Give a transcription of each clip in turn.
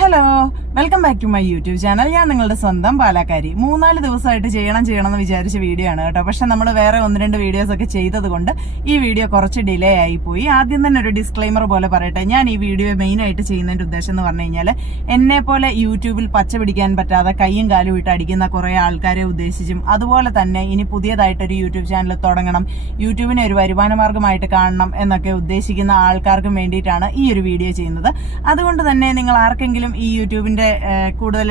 Hello, welcome back to my YouTube channel. ഞാൻ നിങ്ങളുടെ സ്വന്തം പാലക്കാരി. 3-4 ദിവസമായിട്ട് ചെയ്യണം എന്ന് വിചാരിച്ച വീഡിയോ ആണ് കേട്ടോ. പക്ഷെ നമ്മൾ വേറെ 1-2 വീഡിയോസ് ഒക്കെ ചെയ്തത് കൊണ്ട് ഈ വീഡിയോ കുറച്ച് ഡിലേ ആയി പോയി. ആദ്യം തന്നെ ഒരു ഡിസ്ക്ലൈമർ പോലെ പറയട്ടെ, ഞാൻ ഈ വീഡിയോ മെയിൻ ആയിട്ട് ചെയ്യുന്നതിന്റെ ഉദ്ദേശം എന്ന് പറഞ്ഞു കഴിഞ്ഞാൽ എന്നെ പോലെ യൂട്യൂബിൽ പച്ച പിടിക്കാൻ പറ്റാതെ കയ്യും കാലും ഇട്ട് അടിക്കുന്ന കുറെ ആൾക്കാരെ ഉദ്ദേശിച്ചും, അതുപോലെ തന്നെ ഇനി പുതിയതായിട്ടൊരു യൂട്യൂബ് ചാനൽ തുടങ്ങണം, യൂട്യൂബിനെ ഒരു വരുമാന മാർഗമായിട്ട് കാണണം എന്നൊക്കെ ഉദ്ദേശിക്കുന്ന ആൾക്കാർക്കും വേണ്ടിയിട്ടാണ് ഈ ഒരു വീഡിയോ ചെയ്യുന്നത്. അതുകൊണ്ട് തന്നെ നിങ്ങൾ ആർക്കെങ്കിലും ഈ യൂട്യൂബിന്റെ കൂടുതൽ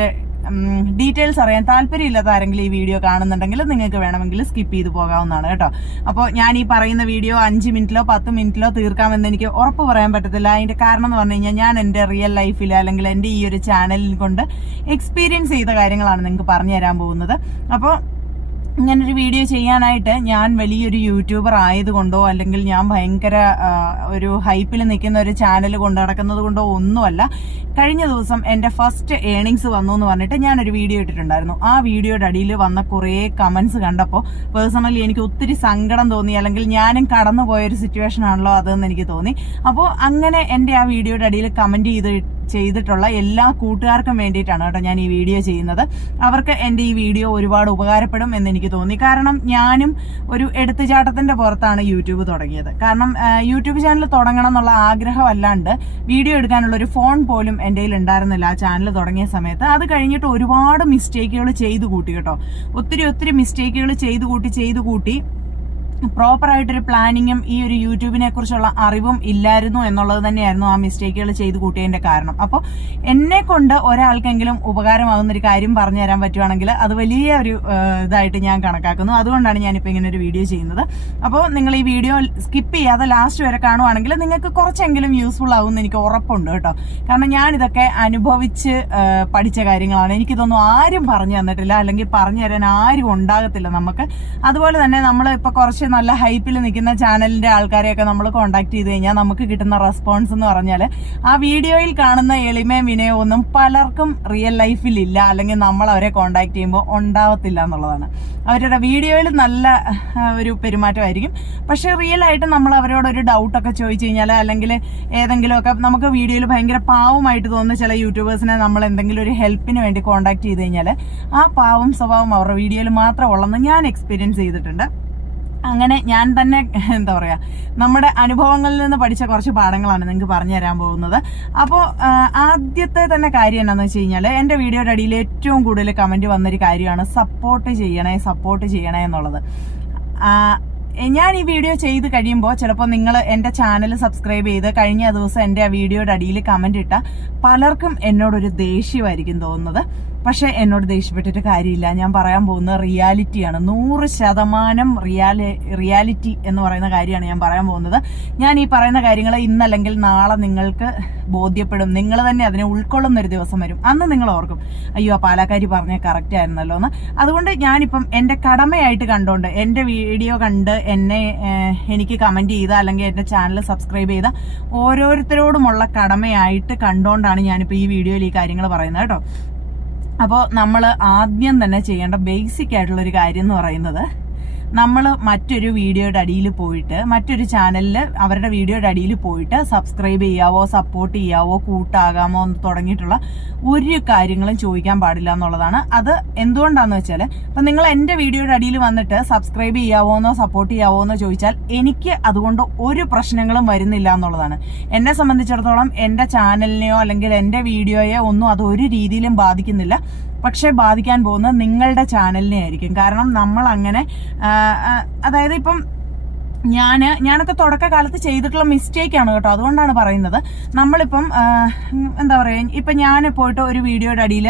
ഡീറ്റെയിൽസ് അറിയാൻ താല്പര്യമില്ലാത്ത ആരെങ്കിലും ഈ വീഡിയോ കാണുന്നുണ്ടെങ്കിൽ നിങ്ങൾക്ക് വേണമെങ്കിൽ സ്കിപ്പ് ചെയ്ത് പോകാവുന്നതാണ് കേട്ടോ. അപ്പോൾ ഞാൻ ഈ പറയുന്ന വീഡിയോ 5 മിനിറ്റിലോ 10 മിനിറ്റിലോ തീർക്കാമെന്ന് എനിക്ക് ഉറപ്പ് പറയാൻ പറ്റത്തില്ല. അതിന്റെ കാരണം എന്ന് പറഞ്ഞു കഴിഞ്ഞാൽ ഞാൻ എന്റെ റിയൽ ലൈഫിൽ അല്ലെങ്കിൽ എന്റെ ഈ ഒരു ചാനലിൽ കൊണ്ട് എക്സ്പീരിയൻസ് ചെയ്ത കാര്യങ്ങളാണ് നിങ്ങൾക്ക് പറഞ്ഞു തരാൻ പോകുന്നത്. അപ്പോൾ ഇങ്ങനൊരു വീഡിയോ ചെയ്യാനായിട്ട് ഞാൻ വലിയൊരു യൂട്യൂബർ ആയതുകൊണ്ടോ അല്ലെങ്കിൽ ഞാൻ ഭയങ്കര ഒരു ഹൈപ്പിൽ നിൽക്കുന്ന ഒരു ചാനൽ കൊണ്ടു നടക്കുന്നത് കൊണ്ടോ ഒന്നുമല്ല. കഴിഞ്ഞ ദിവസം എന്റെ ഫസ്റ്റ് ഏണിങ്സ് വന്നു എന്ന് പറഞ്ഞിട്ട് ഞാനൊരു വീഡിയോ ഇട്ടിട്ടുണ്ടായിരുന്നു. ആ വീഡിയോയുടെ അടിയിൽ വന്ന കുറേ കമന്റ്സ് കണ്ടപ്പോൾ പേഴ്സണലി എനിക്ക് ഒത്തിരി സങ്കടം തോന്നി, അല്ലെങ്കിൽ ഞാനും കടന്നുപോയൊരു സിറ്റുവേഷൻ ആണല്ലോ അതെന്ന് എനിക്ക് തോന്നി. അപ്പോൾ അങ്ങനെ എന്റെ ആ വീഡിയോയുടെ അടിയിൽ കമന്റ് ചെയ്തിട്ടുള്ള എല്ലാ കൂട്ടുകാർക്കും വേണ്ടിയിട്ടാണ് കേട്ടോ ഞാൻ ഈ വീഡിയോ ചെയ്യുന്നത്. അവർക്ക് എന്റെ ഈ വീഡിയോ ഒരുപാട് ഉപകാരപ്പെടും എന്ന് എനിക്ക് തോന്നി. കാരണം ഞാനും ഒരു എടുത്തുചാട്ടത്തിന്റെ പുറത്താണ് യൂട്യൂബ് തുടങ്ങിയത്. കാരണം യൂട്യൂബ് ചാനൽ തുടങ്ങണം എന്നുള്ള ആഗ്രഹം അല്ലാണ്ട് വീഡിയോ എടുക്കാനുള്ള ഒരു ഫോൺ പോലും എന്റെ കയ്യിൽ ഉണ്ടായിരുന്നില്ല ആ ചാനൽ തുടങ്ങിയ സമയത്ത്. അത് കഴിഞ്ഞിട്ട് ഒരുപാട് മിസ്റ്റേക്കുകൾ ചെയ്തു കൂട്ടി കേട്ടോ. ഒത്തിരി മിസ്റ്റേക്കുകൾ ചെയ്തു കൂട്ടി പ്രോപ്പർ ആയിട്ടൊരു പ്ലാനിങ്ങും ഈ ഒരു യൂട്യൂബിനെ കുറിച്ചുള്ള അറിവും ഇല്ലായിരുന്നു എന്നുള്ളത് തന്നെയായിരുന്നു ആ മിസ്റ്റേക്കുകൾ ചെയ്തു കൂട്ടിയതിന്റെ കാരണം. അപ്പോൾ എന്നെ കൊണ്ട് ഒരാൾക്കെങ്കിലും ഉപകാരമാകുന്ന ഒരു കാര്യം പറഞ്ഞു തരാൻ പറ്റുവാണെങ്കിൽ അത് വലിയ ഒരു ഇതായിട്ട് ഞാൻ കണക്കാക്കുന്നു. അതുകൊണ്ടാണ് ഞാനിപ്പോൾ ഇങ്ങനെ ഒരു വീഡിയോ ചെയ്യുന്നത്. അപ്പോൾ നിങ്ങൾ ഈ വീഡിയോ സ്കിപ്പ് ചെയ്യാതെ ലാസ്റ്റ് വരെ കാണുവാണെങ്കിൽ നിങ്ങൾക്ക് കുറച്ചെങ്കിലും യൂസ്ഫുൾ ആകുമെന്ന് എനിക്ക് ഉറപ്പുണ്ട് കേട്ടോ. കാരണം ഞാനിതൊക്കെ അനുഭവിച്ച് പഠിച്ച കാര്യങ്ങളാണ്. എനിക്കിതൊന്നും ആരും പറഞ്ഞു തന്നിട്ടില്ല, അല്ലെങ്കിൽ പറഞ്ഞു തരാൻ ആരും ഉണ്ടാകത്തില്ല നമുക്ക്. അതുപോലെ തന്നെ നമ്മൾ ഇപ്പൊ കുറച്ച് നല്ല ഹൈപ്പിൽ നിൽക്കുന്ന ചാനലിന്റെ ആൾക്കാരെയൊക്കെ നമ്മൾ കോണ്ടാക്ട് ചെയ്ത് കഴിഞ്ഞാൽ നമുക്ക് കിട്ടുന്ന റെസ്പോൺസ് എന്ന് പറഞ്ഞാൽ ആ വീഡിയോയിൽ കാണുന്ന എളിമയും വിനയവും ഒന്നും പലർക്കും റിയൽ ലൈഫിൽ ഇല്ല, അല്ലെങ്കിൽ നമ്മൾ അവരെ കോണ്ടാക്ട് ചെയ്യുമ്പോൾ ഉണ്ടാവത്തില്ല എന്നുള്ളതാണ്. അവരുടെ വീഡിയോയിൽ നല്ല ഒരു പെരുമാറ്റമായിരിക്കും, പക്ഷെ റിയൽ ആയിട്ട് നമ്മൾ അവരോട് ഒരു ഡൗട്ടൊക്കെ ചോദിച്ചു കഴിഞ്ഞാൽ, അല്ലെങ്കിൽ ഏതെങ്കിലുമൊക്കെ നമുക്ക് വീഡിയോയിൽ ഭയങ്കര പാവമായിട്ട് തോന്നുന്ന ചില യൂട്യൂബേഴ്സിനെ നമ്മൾ എന്തെങ്കിലും ഒരു ഹെൽപ്പിന് വേണ്ടി കോണ്ടാക്ട് ചെയ്ത് കഴിഞ്ഞാൽ ആ പാവം സ്വഭാവം അവരുടെ വീഡിയോയിൽ മാത്രം ഉള്ളെന്ന് ഞാൻ എക്സ്പീരിയൻസ് ചെയ്തിട്ടുണ്ട്. അങ്ങനെ ഞാൻ തന്നെ എന്താ പറയാ, നമ്മുടെ അനുഭവങ്ങളിൽ നിന്ന് പഠിച്ച കുറച്ച് പാഠങ്ങളാണ് നിങ്ങൾക്ക് പറഞ്ഞു തരാൻ പോകുന്നത്. അപ്പോൾ ആദ്യത്തെ തന്നെ കാര്യം എന്താണെന്ന് വെച്ച് കഴിഞ്ഞാൽ, എന്റെ വീഡിയോയുടെ അടിയിൽ ഏറ്റവും കൂടുതൽ കമന്റ് വന്നൊരു കാര്യമാണ് സപ്പോർട്ട് ചെയ്യണേ എന്നുള്ളത്. ഞാൻ ഈ വീഡിയോ ചെയ്ത് കഴിയുമ്പോൾ ചിലപ്പോൾ നിങ്ങൾ എന്റെ ചാനൽ സബ്സ്ക്രൈബ് ചെയ്ത് കഴിഞ്ഞ ദിവസം എന്റെ ആ വീഡിയോയുടെ അടിയിൽ കമന്റ് ഇട്ട പലർക്കും എന്നോടൊരു ദേഷ്യമായിരിക്കും തോന്നുന്നത്. പക്ഷെ എന്നോട് ദേഷ്യപ്പെട്ടിട്ട് കാര്യമില്ല. ഞാൻ പറയാൻ പോകുന്നത് റിയാലിറ്റിയാണ്. 100% റിയാലിറ്റി എന്ന് പറയുന്ന കാര്യമാണ് ഞാൻ പറയാൻ പോകുന്നത്. ഞാൻ ഈ പറയുന്ന കാര്യങ്ങൾ ഇന്നല്ലെങ്കിൽ നാളെ നിങ്ങൾക്ക് ബോധ്യപ്പെടും. നിങ്ങൾ തന്നെ അതിനെ ഉൾക്കൊള്ളുന്ന ഒരു ദിവസം വരും. അന്ന് നിങ്ങൾ ഓർക്കും, അയ്യോ ആ പാലക്കാരി പറഞ്ഞ കറക്റ്റ് ആയിരുന്നല്ലോ എന്ന്. അതുകൊണ്ട് ഞാനിപ്പം എന്റെ കടമയായിട്ട് കണ്ടോണ്ട്, എന്റെ വീഡിയോ കണ്ട് എനിക്ക് കമന്റ് ചെയ്ത അല്ലെങ്കിൽ എന്റെ ചാനൽ സബ്സ്ക്രൈബ് ചെയ്ത ഓരോരുത്തരോടുമുള്ള കടമയായിട്ട് കണ്ടോണ്ടാണ് ഞാനിപ്പോൾ ഈ വീഡിയോയിൽ ഈ കാര്യങ്ങൾ പറയുന്നത് കേട്ടോ. അപ്പോൾ നമ്മൾ ആദ്യം തന്നെ ചെയ്യേണ്ട ബേസിക് ആയിട്ടുള്ള ഒരു കാര്യം എന്ന് പറയുന്നത്, നമ്മൾ മറ്റൊരു വീഡിയോയുടെ അടിയിൽ പോയിട്ട്, മറ്റൊരു ചാനലിൽ അവരുടെ വീഡിയോയുടെ അടിയിൽ പോയിട്ട് സബ്സ്ക്രൈബ് ചെയ്യാവോ, സപ്പോർട്ട് ചെയ്യാവോ, കൂട്ടാകാമോ എന്ന് തുടങ്ങിയിട്ടുള്ള ഒരു കാര്യങ്ങളും ചോദിക്കാൻ പാടില്ല എന്നുള്ളതാണ്. അത് എന്തുകൊണ്ടാന്ന് വെച്ചാൽ, ഇപ്പൊ നിങ്ങൾ എന്റെ വീഡിയോയുടെ അടിയിൽ വന്നിട്ട് സബ്സ്ക്രൈബ് ചെയ്യാവോന്നോ സപ്പോർട്ട് ചെയ്യാവോന്നോ ചോദിച്ചാൽ എനിക്ക് അതുകൊണ്ട് ഒരു പ്രശ്നങ്ങളും വരുന്നില്ല എന്നുള്ളതാണ്. എന്നെ സംബന്ധിച്ചിടത്തോളം എന്റെ ചാനലിനെയോ അല്ലെങ്കിൽ എന്റെ വീഡിയോയോ ഒന്നും അത് ഒരു രീതിയിലും ബാധിക്കുന്നില്ല. പക്ഷെ ബാധിക്കാൻ പോകുന്നത് നിങ്ങളുടെ ചാനലിനെ ആയിരിക്കും. കാരണം നമ്മൾ അങ്ങനെ അതായത് ഇപ്പം ഞാനൊക്കെ തുടക്കകാലത്ത് ചെയ്തിട്ടുള്ള മിസ്റ്റേക്കാണ് കേട്ടോ. അതുകൊണ്ടാണ് പറയുന്നത്. നമ്മളിപ്പം എന്താ പറയാ, ഇപ്പൊ ഞാൻ പോയിട്ട് ഒരു വീഡിയോയുടെ അടിയിൽ,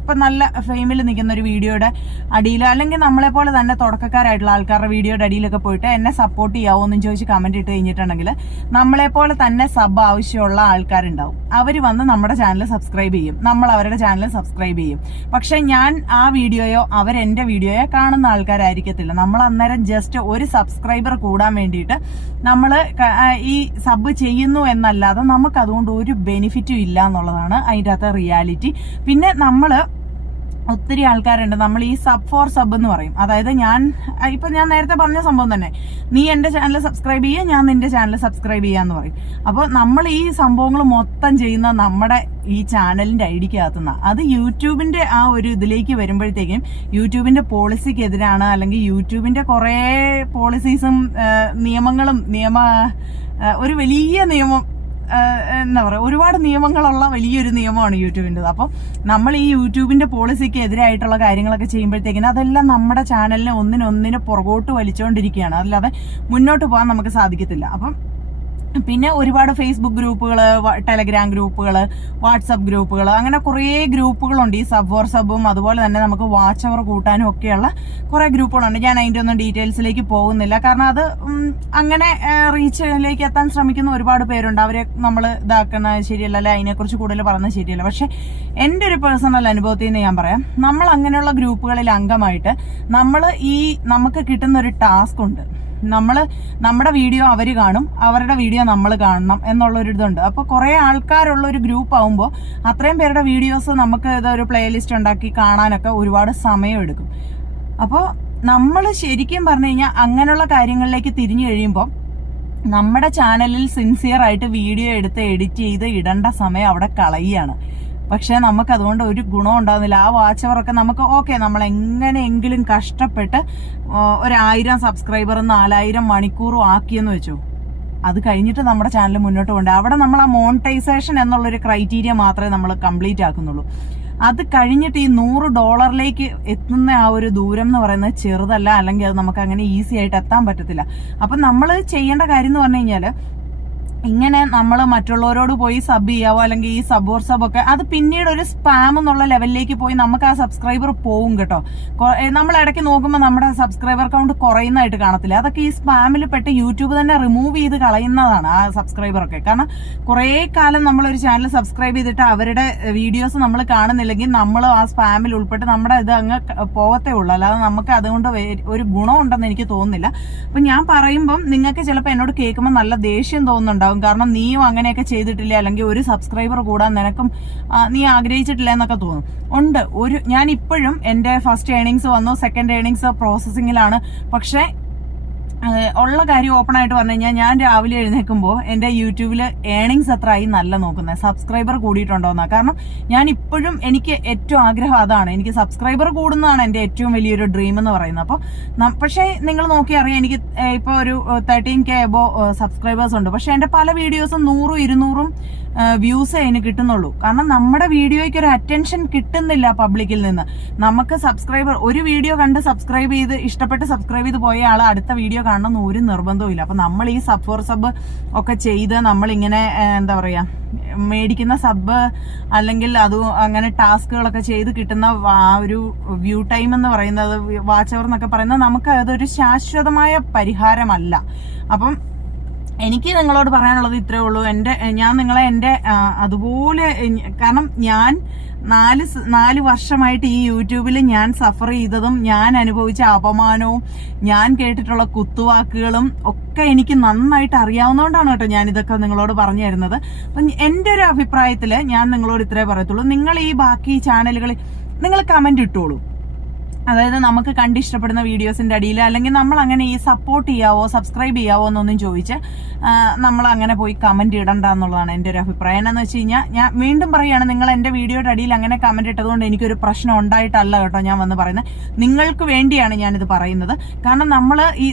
ഇപ്പൊ നല്ല ഫെയിമിൽ നിൽക്കുന്ന ഒരു വീഡിയോയുടെ അടിയിൽ, അല്ലെങ്കിൽ നമ്മളെ പോലെ തന്നെ തുടക്കക്കാരായിട്ടുള്ള ആൾക്കാരുടെ വീഡിയോയുടെ അടിയിലൊക്കെ പോയിട്ട് എന്നെ സപ്പോർട്ട് ചെയ്യാവോ എന്നും ചോദിച്ച് കമന്റ് ഇട്ട് കഴിഞ്ഞിട്ടുണ്ടെങ്കിൽ, നമ്മളെ പോലെ തന്നെ സബ് ആവശ്യമുള്ള ആൾക്കാരുണ്ടാവും. അവർ വന്ന് നമ്മുടെ ചാനൽ സബ്സ്ക്രൈബ് ചെയ്യും, നമ്മൾ അവരുടെ ചാനൽ സബ്സ്ക്രൈബ് ചെയ്യും. പക്ഷെ ഞാൻ ആ വീഡിയോയോ അവരെന്റെ വീഡിയോയോ കാണുന്ന ആൾക്കാരായിരിക്കത്തില്ല. നമ്മൾ അന്നേരം ജസ്റ്റ് ഒരു സബ്സ്ക്രൈബർ കൂടാൻ വേണ്ടിയിട്ട് നമ്മൾ ഈ സബ് ചെയ്യുന്നു എന്നല്ലാതെ നമുക്ക് അതുകൊണ്ട് ഒരു ബെനിഫിറ്റും ഇല്ല എന്നുള്ളതാണ് അതിൻ്റെ അകത്തെ റിയാലിറ്റി. പിന്നെ നമ്മൾ ഒത്തിരി ആൾക്കാരുണ്ട് നമ്മൾ ഈ സബ് ഫോർ സബ് എന്ന് പറയും. അതായത് ഞാൻ നേരത്തെ പറഞ്ഞ സംഭവം തന്നെ, നീ എന്റെ ചാനൽ സബ്സ്ക്രൈബ് ചെയ്യുക, ഞാൻ നിന്റെ ചാനൽ സബ്സ്ക്രൈബ് ചെയ്യാന്ന് പറയും. അപ്പോൾ നമ്മൾ ഈ സംഭവങ്ങൾ മൊത്തം ചെയ്യുന്ന നമ്മുടെ ഈ ചാനലിന്റെ ഐഡിക്കകത്തുനിന്ന് അത് യൂട്യൂബിന്റെ ആ ഒരു ഇതിലേക്ക് വരുമ്പോഴത്തേക്കും യൂട്യൂബിന്റെ പോളിസിക്ക് എതിരാണ്, അല്ലെങ്കിൽ യൂട്യൂബിന്റെ കുറെ പോളിസീസും നിയമങ്ങളും ഒരു വലിയ നിയമം, എന്താ പറയുക, ഒരുപാട് നിയമങ്ങളുള്ള വലിയൊരു നിയമമാണ് യൂട്യൂബിൻ്റെത്. അപ്പം നമ്മൾ ഈ യൂട്യൂബിന്റെ പോളിസിക്ക് എതിരായിട്ടുള്ള കാര്യങ്ങളൊക്കെ ചെയ്യുമ്പോഴത്തേക്കിനും അതെല്ലാം നമ്മുടെ ചാനലിനെ ഒന്നിനൊന്നിന് പുറകോട്ട് വലിച്ചുകൊണ്ടിരിക്കുകയാണ്. അല്ലാതെ മുന്നോട്ട് പോകാൻ നമുക്ക് സാധിക്കത്തില്ല. അപ്പം പിന്നെ ഒരുപാട് ഫേസ്ബുക്ക് ഗ്രൂപ്പുകൾ, ടെലഗ്രാം ഗ്രൂപ്പുകൾ, വാട്സപ്പ് ഗ്രൂപ്പുകൾ, അങ്ങനെ കുറേ ഗ്രൂപ്പുകളുണ്ട് ഈ സബ് ഫോർ സബും. അതുപോലെ തന്നെ നമുക്ക് വാച്ച് അവർ കൂട്ടാനും ഒക്കെയുള്ള കുറെ ഗ്രൂപ്പുകളുണ്ട്. ഞാൻ അതിൻ്റെ ഒന്നും ഡീറ്റെയിൽസിലേക്ക് പോകുന്നില്ല, കാരണം അത് അങ്ങനെ റീച്ചിലേക്ക് എത്താൻ ശ്രമിക്കുന്ന ഒരുപാട് പേരുണ്ട്. അവരെ നമ്മൾ ഇതാക്കുന്നത് ശരിയല്ല, അല്ലെ അതിനെക്കുറിച്ച് കൂടുതൽ പറയുന്നത് ശരിയല്ല. പക്ഷെ എൻ്റെ ഒരു പേഴ്സണൽ അനുഭവത്തിൽ നിന്ന് ഞാൻ പറയാം, നമ്മൾ അങ്ങനെയുള്ള ഗ്രൂപ്പുകളിൽ അംഗമായിട്ട് നമുക്ക് കിട്ടുന്ന ഒരു ടാസ്ക് ഉണ്ട്. നമ്മുടെ വീഡിയോ അവർ കാണും, അവരുടെ വീഡിയോ നമ്മൾ കാണണം എന്നുള്ളൊരു ഇതുണ്ട്. അപ്പോൾ കുറെ ആൾക്കാരുള്ള ഒരു ഗ്രൂപ്പ് ആവുമ്പോൾ അത്രയും പേരുടെ വീഡിയോസ് നമുക്ക് ഇതൊരു പ്ലേലിസ്റ്റ് ഉണ്ടാക്കി കാണാനൊക്കെ ഒരുപാട് സമയം എടുക്കും. അപ്പോൾ നമ്മൾ ശരിക്കും പറഞ്ഞു കഴിഞ്ഞാൽ അങ്ങനെയുള്ള കാര്യങ്ങളിലേക്ക് തിരിഞ്ഞു കഴിയുമ്പോൾ നമ്മുടെ ചാനലിൽ സിൻസിയർ ആയിട്ട് വീഡിയോ എടുത്ത് എഡിറ്റ് ചെയ്ത് ഇടേണ്ട സമയം അവിടെ കളയുകയാണ്. പക്ഷെ നമുക്ക് അതുകൊണ്ട് ഒരു ഗുണം ഉണ്ടാകുന്നില്ല. ആ വാച്ച് അവറൊക്കെ നമുക്ക് ഓക്കെ, നമ്മൾ എങ്ങനെയെങ്കിലും കഷ്ടപ്പെട്ട് 1000 സബ്സ്ക്രൈബർ 4000 മണിക്കൂറും ആക്കിയെന്ന് വെച്ചു, അത് കഴിഞ്ഞിട്ട് നമ്മുടെ ചാനൽ മുന്നോട്ട് കൊണ്ട് അവിടെ നമ്മൾ ആ മോണിറ്റൈസേഷൻ എന്നുള്ളൊരു ക്രൈറ്റീരിയ മാത്രമേ നമ്മൾ കംപ്ലീറ്റ് ആക്കുന്നുള്ളൂ. അത് കഴിഞ്ഞിട്ട് ഈ $100 എത്തുന്ന ആ ഒരു ദൂരം എന്ന് പറയുന്നത് ചെറുതല്ല, അല്ലെങ്കിൽ അത് നമുക്ക് അങ്ങനെ ഈസി ആയിട്ട് എത്താൻ പറ്റത്തില്ല. അപ്പം നമ്മൾ ചെയ്യേണ്ട കാര്യം എന്ന് പറഞ്ഞു കഴിഞ്ഞാൽ, ഇങ്ങനെ നമ്മൾ മറ്റുള്ളവരോട് പോയി സബ് ചെയ്യാവോ, അല്ലെങ്കിൽ ഈ സബ് ഓർ സബ് ഒക്കെ അത് പിന്നീട് ഒരു സ്പാം എന്നുള്ള ലെവലിലേക്ക് പോയി നമുക്ക് ആ സബ്സ്ക്രൈബർ പോവും കേട്ടോ. നമ്മൾ ഇടയ്ക്ക് നോക്കുമ്പോൾ നമ്മുടെ സബ്സ്ക്രൈബർ കൗണ്ട് കുറയുന്നതായിട്ട് കാണത്തില്ല. അതൊക്കെ ഈ സ്പാമിൽ പെട്ട് യൂട്യൂബ് തന്നെ റിമൂവ് ചെയ്ത് കളയുന്നതാണ് ആ സബ്സ്ക്രൈബറൊക്കെ. കാരണം കുറേ കാലം നമ്മളൊരു ചാനൽ സബ്സ്ക്രൈബ് ചെയ്തിട്ട് അവരുടെ വീഡിയോസ് നമ്മൾ കാണുന്നില്ലെങ്കിൽ നമ്മൾ ആ സ്പാമിൽ ഉൾപ്പെട്ട് നമ്മുടെ ഇത് അങ്ങ് പോകത്തേ ഉള്ളൂ. അല്ലാതെ നമുക്ക് അതുകൊണ്ട് ഒരു ഗുണമുണ്ടെന്ന് എനിക്ക് തോന്നുന്നില്ല. അപ്പം ഞാൻ പറയുമ്പം നിങ്ങൾക്ക് ചിലപ്പോൾ എന്നോട് കേൾക്കുമ്പോൾ നല്ല ദേഷ്യം തോന്നുന്നുണ്ടാവും, കാരണം നീയും അങ്ങനെയൊക്കെ ചെയ്തിട്ടില്ല, അല്ലെങ്കിൽ ഒരു സബ്സ്ക്രൈബർ കൂടാൻ നിനക്കും നീ ആഗ്രഹിച്ചിട്ടില്ല എന്നൊക്കെ തോന്നും. ഞാൻ ഇപ്പോഴും എന്റെ ഫസ്റ്റ് ഏണിങ്സ് വന്നു, സെക്കൻഡ് ഏണിങ്സ് പ്രോസസ്സിങ്ങിലാണ്. പക്ഷെ ഉള്ള കാര്യം ഓപ്പൺ ആയിട്ട് പറഞ്ഞു കഴിഞ്ഞാൽ, ഞാൻ രാവിലെ എഴുന്നേൽക്കുമ്പോൾ എന്റെ യൂട്യൂബിൽ ഏണിങ്സ് എത്ര ആയി നല്ല നോക്കുന്നത്, സബ്സ്ക്രൈബർ കൂടിയിട്ടുണ്ടോന്നാ. കാരണം ഞാൻ ഇപ്പോഴും എനിക്ക് ഏറ്റവും ആഗ്രഹം അതാണ്, എനിക്ക് സബ്സ്ക്രൈബർ കൂടുന്നതാണ് എന്റെ ഏറ്റവും വലിയൊരു ഡ്രീം എന്ന് പറയുന്നത്. അപ്പോൾ പക്ഷേ നിങ്ങൾ നോക്കി അറിയാം, എനിക്ക് ഇപ്പോൾ ഒരു 13K എബോ സബ്സ്ക്രൈബേഴ്സ് ഉണ്ട്. പക്ഷെ എന്റെ പല വീഡിയോസും 100-200 വ്യൂസ് അതിന് കിട്ടുന്നുള്ളൂ. കാരണം നമ്മുടെ വീഡിയോയ്ക്ക് ഒരു അറ്റൻഷൻ കിട്ടുന്നില്ല പബ്ലിക്കിൽ നിന്ന്. നമുക്ക് സബ്സ്ക്രൈബർ ഒരു വീഡിയോ കണ്ട് സബ്സ്ക്രൈബ് ചെയ്ത് ഇഷ്ടപ്പെട്ട് സബ്സ്ക്രൈബ് ചെയ്ത് പോയ ആൾ അടുത്ത വീഡിയോ കാണണം ഒരു നിർബന്ധവും ഇല്ല. അപ്പൊ നമ്മൾ ഈ സബ് ഫോർ സബ് ഒക്കെ ചെയ്ത് നമ്മളിങ്ങനെ എന്താ പറയാ മേടിക്കുന്ന സബ് അല്ലെങ്കിൽ അത് അങ്ങനെ ടാസ്കുകളൊക്കെ ചെയ്ത് കിട്ടുന്ന ആ ഒരു വ്യൂ ടൈം എന്ന് പറയുന്നത്, വാച്ച് അവർ എന്നൊക്കെ പറയുന്നത്, നമുക്ക് അതൊരു ശാശ്വതമായ പരിഹാരമല്ല. അപ്പം എനിക്ക് നിങ്ങളോട് പറയാനുള്ളത് ഇത്രേ ഉള്ളൂ. ഞാൻ നിങ്ങളെ അതുപോലെ, കാരണം ഞാൻ 4 വർഷമായിട്ട് ഈ യൂട്യൂബിൽ ഞാൻ സഫർ ചെയ്തതും ഞാൻ അനുഭവിച്ച അപമാനവും ഞാൻ കേട്ടിട്ടുള്ള കുത്തുവാക്കുകളും ഒക്കെ എനിക്ക് നന്നായിട്ട് അറിയാവുന്നതുകൊണ്ടാണ് കേട്ടോ ഞാൻ ഇതൊക്കെ നിങ്ങളോട് പറഞ്ഞു തരുന്നത്. അപ്പം എൻ്റെ ഒരു അഭിപ്രായത്തിൽ ഞാൻ നിങ്ങളോട് ഇത്രേ പറയത്തുള്ളൂ, നിങ്ങൾ ഈ ബാക്കി ചാനലുകളിൽ നിങ്ങൾ കമന്റ് ഇട്ടോളൂ. അതായത് നമുക്ക് കണ്ടിഷ്ടപ്പെടുന്ന വീഡിയോസിന്റെ അടിയിൽ, അല്ലെങ്കിൽ നമ്മൾ അങ്ങനെ ഈ സപ്പോർട്ട് ചെയ്യാവോ സബ്സ്ക്രൈബ് ചെയ്യാവോ എന്നൊന്നും ചോദിച്ച് നമ്മൾ അങ്ങനെ പോയി കമന്റ് ഇടണ്ട എന്നുള്ളതാണ് എൻ്റെ ഒരു അഭിപ്രായം. എന്നാന്ന് വെച്ച് കഴിഞ്ഞാൽ, ഞാൻ വീണ്ടും പറയുകയാണ്, നിങ്ങൾ എൻ്റെ വീഡിയോയുടെ അടിയിൽ അങ്ങനെ കമന്റ് ഇട്ടതുകൊണ്ട് എനിക്കൊരു പ്രശ്നം ഉണ്ടായിട്ടല്ല കേട്ടോ ഞാൻ വന്ന് പറയുന്നത്. നിങ്ങൾക്ക് വേണ്ടിയാണ് ഞാനിത് പറയുന്നത്. കാരണം നമ്മൾ ഈ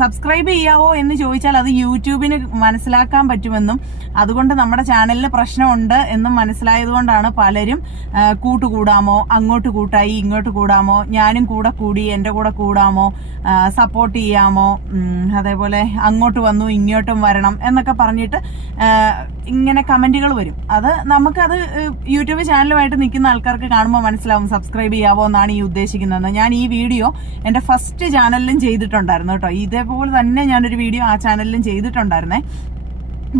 സബ്സ്ക്രൈബ് ചെയ്യാവോ എന്ന് ചോദിച്ചാൽ അത് യൂട്യൂബിന് മനസ്സിലാക്കാൻ പറ്റുമെന്നും അതുകൊണ്ട് നമ്മുടെ ചാനലിന് പ്രശ്നമുണ്ട് എന്നും മനസ്സിലായതുകൊണ്ടാണ് പലരും കൂട്ടുകൂടാമോ, അങ്ങോട്ട് കൂട്ടായി ഇങ്ങോട്ട് കൂടാമോ, ഞാനും കൂടെ കൂടി എന്റെ കൂടെ കൂടാമോ, സപ്പോർട്ട് ചെയ്യാമോ, അതേപോലെ അങ്ങോട്ട് വന്നു ഇങ്ങോട്ടും വരണം എന്നൊക്കെ പറഞ്ഞിട്ട് ഇങ്ങനെ കമന്റുകൾ വരും. നമുക്കത് യൂട്യൂബ് ചാനലുമായിട്ട് നിൽക്കുന്ന ആൾക്കാർക്ക് കാണുമ്പോൾ മനസ്സിലാവും സബ്സ്ക്രൈബ് ചെയ്യാവോ എന്നാണ് ഈ ഉദ്ദേശിക്കുന്നത്. ഞാൻ ഈ വീഡിയോ എന്റെ ഫസ്റ്റ് ചാനലിലും ചെയ്തിട്ടുണ്ടായിരുന്നു കേട്ടോ. ഇതേപോലെ തന്നെ ഞാനൊരു വീഡിയോ ആ ചാനലിലും ചെയ്തിട്ടുണ്ടായിരുന്നേ.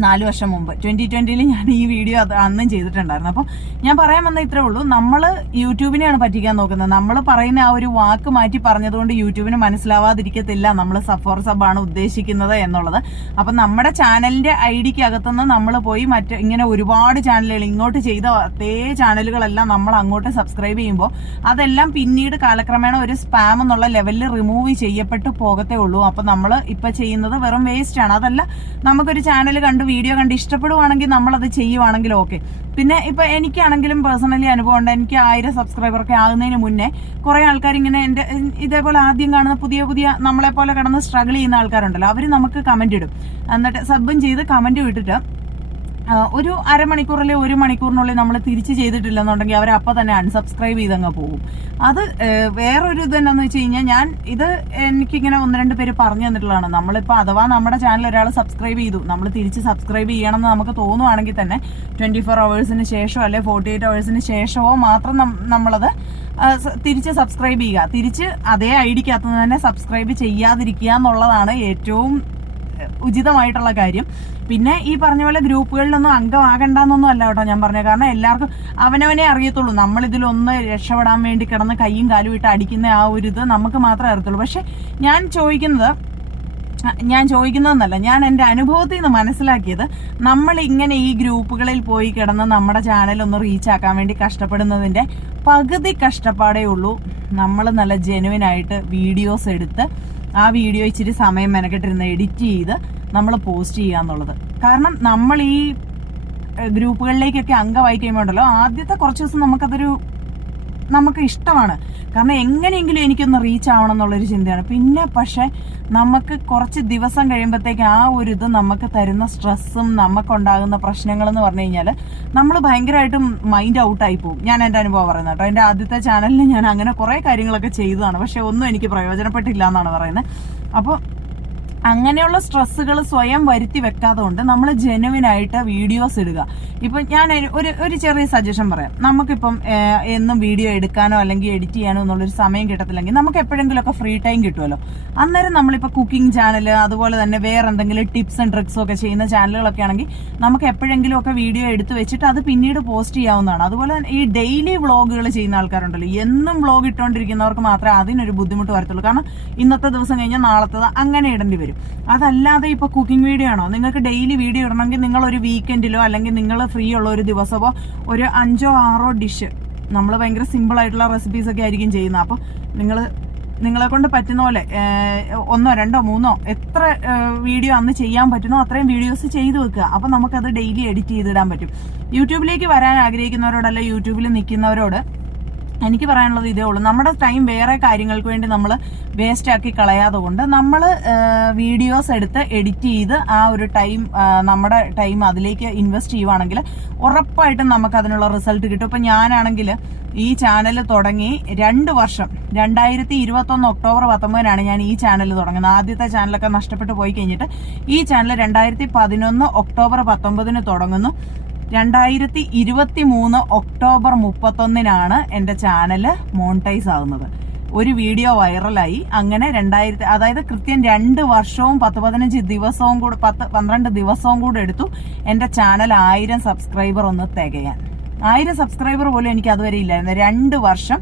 4 വർഷം മുമ്പ് 2020 ഞാൻ ഈ വീഡിയോ അന്നും ചെയ്തിട്ടുണ്ടായിരുന്നു. അപ്പം ഞാൻ പറയാൻ വന്ന ഇത്രേ ഉള്ളൂ, നമ്മൾ യൂട്യൂബിനെയാണ് പറ്റിക്കാൻ നോക്കുന്നത്. നമ്മൾ പറയുന്ന ആ ഒരു വാക്ക് മാറ്റി പറഞ്ഞതുകൊണ്ട് യൂട്യൂബിന് മനസ്സിലാവാതിരിക്കത്തില്ല നമ്മൾ സബ് സബാണ് ഉദ്ദേശിക്കുന്നത് എന്നുള്ളത്. അപ്പം നമ്മുടെ ചാനലിന്റെ ഐഡിക്ക് അകത്തുനിന്ന് നമ്മൾ പോയി ഇങ്ങനെ ഒരുപാട് ചാനലുകൾ ഇങ്ങോട്ട് ചെയ്ത അതേ ചാനലുകളെല്ലാം നമ്മൾ അങ്ങോട്ട് സബ്സ്ക്രൈബ് ചെയ്യുമ്പോൾ അതെല്ലാം പിന്നീട് കാലക്രമേണ ഒരു സ്പാം എന്നുള്ള ലെവലിൽ റിമൂവ് ചെയ്യപ്പെട്ടു പോകത്തേ ഉള്ളൂ. അപ്പൊ നമ്മൾ ഇപ്പൊ ചെയ്യുന്നത് വെറും വേസ്റ്റ് ആണ്. അതല്ല, നമുക്കൊരു ചാനൽ വീഡിയോ കണ്ട് ഇഷ്ടപ്പെടുവാണെങ്കിൽ നമ്മളത് ചെയ്യുവാണെങ്കിൽ ഓക്കെ. പിന്നെ ഇപ്പൊ എനിക്കാണെങ്കിലും പേഴ്സണലി അനുഭവം ഉണ്ട്. എനിക്ക് 1000 സബ്സ്ക്രൈബറൊക്കെ ആകുന്നതിന് മുന്നേ കുറെ ആൾക്കാർ ഇങ്ങനെ എന്റെ ഇതേപോലെ ആദ്യം കാണുന്ന പുതിയ നമ്മളെ പോലെ കിടന്ന് സ്ട്രഗിൾ ചെയ്യുന്ന ആൾക്കാരുണ്ടല്ലോ, അവര് നമുക്ക് കമന്റ് ഇടും. എന്നിട്ട് സബും ചെയ്ത് കമന്റ് ഇട്ടിട്ട് ഒരു അരമണിക്കൂർ അല്ലെങ്കിൽ 1 മണിക്കൂറിനുള്ളിൽ നമ്മൾ തിരിച്ച് ചെയ്തിട്ടില്ലെന്നുണ്ടെങ്കിൽ അവർ അപ്പം തന്നെ അൺസബ്സ്ക്രൈബ് ചെയ്തങ്ങ് പോകും. അത് വേറൊരു ഇതെന്നു വെച്ച് കഴിഞ്ഞാൽ ഇത് എനിക്കിങ്ങനെ 1-2 പേര് പറഞ്ഞു തന്നിട്ടുള്ളതാണ്. നമ്മളിപ്പോൾ അഥവാ നമ്മുടെ ചാനൽ ഒരാൾ സബ്സ്ക്രൈബ് ചെയ്തു, നമ്മൾ തിരിച്ച് സബ്സ്ക്രൈബ് ചെയ്യണം എന്ന് നമുക്ക് തോന്നുവാണെങ്കിൽ തന്നെ 24 hours ശേഷമോ അല്ലെ 48 hours ശേഷമോ മാത്രം നമ്മളത് തിരിച്ച് സബ്സ്ക്രൈബ് ചെയ്യുക. തിരിച്ച് അതേ ഐഡിക്കകത്ത് തന്നെ സബ്സ്ക്രൈബ് ചെയ്യാതിരിക്കുക എന്നുള്ളതാണ് ഏറ്റവും ഉചിതമായിട്ടുള്ള കാര്യം. പിന്നെ ഈ പറഞ്ഞ പോലെ ഗ്രൂപ്പുകളിലൊന്നും അംഗമാകണ്ടെന്നൊന്നും അല്ല കേട്ടോ ഞാൻ പറഞ്ഞത്. കാരണം എല്ലാവർക്കും അവനവനെ അറിയത്തുള്ളൂ. നമ്മളിതിലൊന്ന് രക്ഷപ്പെടാൻ വേണ്ടി കിടന്ന് കൈയും കാലും ഇട്ട് അടിക്കുന്ന ആ ഒരു ഇത് നമുക്ക് മാത്രമേ അറിയത്തുള്ളൂ. പക്ഷെ ഞാൻ ചോദിക്കുന്നതെന്നല്ല, ഞാൻ എൻ്റെ അനുഭവത്തിൽ നിന്ന് മനസ്സിലാക്കിയത്, നമ്മൾ ഇങ്ങനെ ഈ ഗ്രൂപ്പുകളിൽ പോയി കിടന്ന് നമ്മുടെ ചാനൽ ഒന്ന് റീച്ച് ആക്കാൻ വേണ്ടി കഷ്ടപ്പെടുന്നതിന്റെ പകുതി കഷ്ടപ്പാടേ ഉള്ളൂ നമ്മൾ നല്ല ജെനുവിനായിട്ട് വീഡിയോസ് എടുത്ത് ആ വീഡിയോ ഇച്ചിരി സമയം മെനക്കെട്ടിരുന്ന് എഡിറ്റ് ചെയ്ത് നമ്മൾ പോസ്റ്റ് ചെയ്യുക എന്നുള്ളത്. കാരണം നമ്മൾ ഈ ഗ്രൂപ്പുകളിലേക്കൊക്കെ അംഗമായി കഴിയുമ്പോൾ ഉണ്ടല്ലോ, ആദ്യത്തെ കുറച്ച് ദിവസം നമുക്ക് ഇഷ്ടമാണ്. കാരണം എങ്ങനെയെങ്കിലും എനിക്കൊന്ന് റീച്ച് ആവണം എന്നുള്ളൊരു ചിന്തയാണ്. പിന്നെ പക്ഷെ നമുക്ക് കുറച്ച് ദിവസം കഴിയുമ്പോഴത്തേക്ക് ആ ഒരു ഇത് നമുക്ക് തരുന്ന സ്ട്രെസ്സും നമുക്കുണ്ടാകുന്ന പ്രശ്നങ്ങൾ എന്ന് പറഞ്ഞു കഴിഞ്ഞാൽ നമ്മൾ ഭയങ്കരമായിട്ടും മൈൻഡ് ഔട്ടായി പോകും. ഞാൻ എൻ്റെ അനുഭവം പറയുന്നത് കേട്ടോ. എൻ്റെ ആദ്യത്തെ ചാനലിൽ ഞാൻ അങ്ങനെ കുറേ കാര്യങ്ങളൊക്കെ ചെയ്തതാണ്. പക്ഷെ ഒന്നും എനിക്ക് പ്രയോജനപ്പെട്ടില്ല എന്നാണ് പറയുന്നത്. അപ്പോൾ അങ്ങനെയുള്ള സ്ട്രെസ്സുകൾ സ്വയം വരുത്തി വെക്കാതെ കൊണ്ട് നമ്മൾ ജെനുവിനായിട്ട് വീഡിയോസ് ഇടുക. ഇപ്പം ഞാൻ ഒരു ചെറിയ സജഷൻ പറയാം. നമുക്കിപ്പം എന്നും വീഡിയോ എടുക്കാനോ അല്ലെങ്കിൽ എഡിറ്റ് ചെയ്യാനോ എന്നുള്ളൊരു സമയം കിട്ടത്തില്ലെങ്കിൽ നമുക്ക് എപ്പോഴെങ്കിലുമൊക്കെ ഫ്രീ ടൈം കിട്ടുമല്ലോ. അന്നേരം നമ്മളിപ്പോൾ കുക്കിംഗ് ചാനൽ, അതുപോലെ തന്നെ വേറെ എന്തെങ്കിലും ടിപ്സ് ആൻഡ് ട്രിക്സും ഒക്കെ ചെയ്യുന്ന ചാനലുകളൊക്കെ ആണെങ്കിൽ നമുക്ക് എപ്പോഴെങ്കിലും ഒക്കെ വീഡിയോ എടുത്ത് വെച്ചിട്ട് അത് പിന്നീട് പോസ്റ്റ് ചെയ്യാവുന്നതാണ്. അതുപോലെ തന്നെ ഈ ഡെയിലി വ്ളോഗുകൾ ചെയ്യുന്ന ആൾക്കാരുണ്ടല്ലോ, എന്നും വ്ളോഗ് ഇട്ടുകൊണ്ടിരിക്കുന്നവർക്ക് മാത്രമേ അതിനൊരു ബുദ്ധിമുട്ട് വരത്തുള്ളൂ. കാരണം ഇന്നത്തെ ദിവസം കഴിഞ്ഞാൽ നാളത്തത് അങ്ങനെ ഇടേണ്ടി വരും. അതല്ലാതെ ഇപ്പൊ കുക്കിംഗ് വീഡിയോ ആണോ, നിങ്ങൾക്ക് ഡെയിലി വീഡിയോ ഇടണമെങ്കിൽ നിങ്ങൾ ഒരു വീക്കെൻഡിലോ അല്ലെങ്കിൽ നിങ്ങൾ ഫ്രീ ഉള്ള ഒരു ദിവസമോ ഒരു 5-6 ഡിഷ്, നമ്മൾ ഭയങ്കര സിമ്പിൾ ആയിട്ടുള്ള റെസിപ്പീസ് ഒക്കെ ആയിരിക്കും ചെയ്യുന്നത്. അപ്പൊ നിങ്ങളെ കൊണ്ട് പറ്റുന്ന പോലെ 1, 2, 3 എത്ര വീഡിയോ അന്ന് ചെയ്യാൻ പറ്റുന്നോ അത്രയും വീഡിയോസ് ചെയ്തു വെക്കുക. അപ്പൊ നമുക്കത് ഡെയിലി എഡിറ്റ് ചെയ്തിടാൻ പറ്റും. യൂട്യൂബിലേക്ക് വരാൻ ആഗ്രഹിക്കുന്നവരോടല്ല യൂട്യൂബിൽ നിൽക്കുന്നവരോട് എനിക്ക് പറയാനുള്ളത് ഇതേ ഉള്ളൂ. നമ്മുടെ ടൈം വേറെ കാര്യങ്ങൾക്ക് വേണ്ടി നമ്മൾ വേസ്റ്റ് ആക്കി കളയാതെ കൊണ്ട് നമ്മൾ വീഡിയോസ് എടുത്ത് എഡിറ്റ് ചെയ്ത് ആ ഒരു ടൈം, നമ്മുടെ ടൈം അതിലേക്ക് ഇൻവെസ്റ്റ് ചെയ്യുവാണെങ്കിൽ ഉറപ്പായിട്ടും നമുക്ക് അതിനുള്ള റിസൾട്ട് കിട്ടും. ഇപ്പം ഞാനാണെങ്കിൽ ഈ ചാനൽ തുടങ്ങി 2 വർഷം 2021 ഒക്ടോബർ 19 ഞാൻ ഈ ചാനൽ തുടങ്ങുന്നത്. ആദ്യത്തെ ചാനലൊക്കെ നഷ്ടപ്പെട്ടു പോയി കഴിഞ്ഞിട്ട് ഈ ചാനൽ 2011 ഒക്ടോബർ 19 തുടങ്ങുന്നു. 2023 ഒക്ടോബർ 31 എന്റെ ചാനല് മോണിറ്റൈസ് ആകുന്നത്. ഒരു വീഡിയോ വൈറലായി. അങ്ങനെ അതായത് കൃത്യം 2 വർഷവും 10-15 ദിവസവും കൂടെ 12 ദിവസവും കൂടെ എടുത്തു എന്റെ ചാനൽ 1000 സബ്സ്ക്രൈബർ ഒന്ന് തികയാൻ. 1000 സബ്സ്ക്രൈബർ പോലും എനിക്ക് അതുവരെ ഇല്ലായിരുന്നു. 2 വർഷം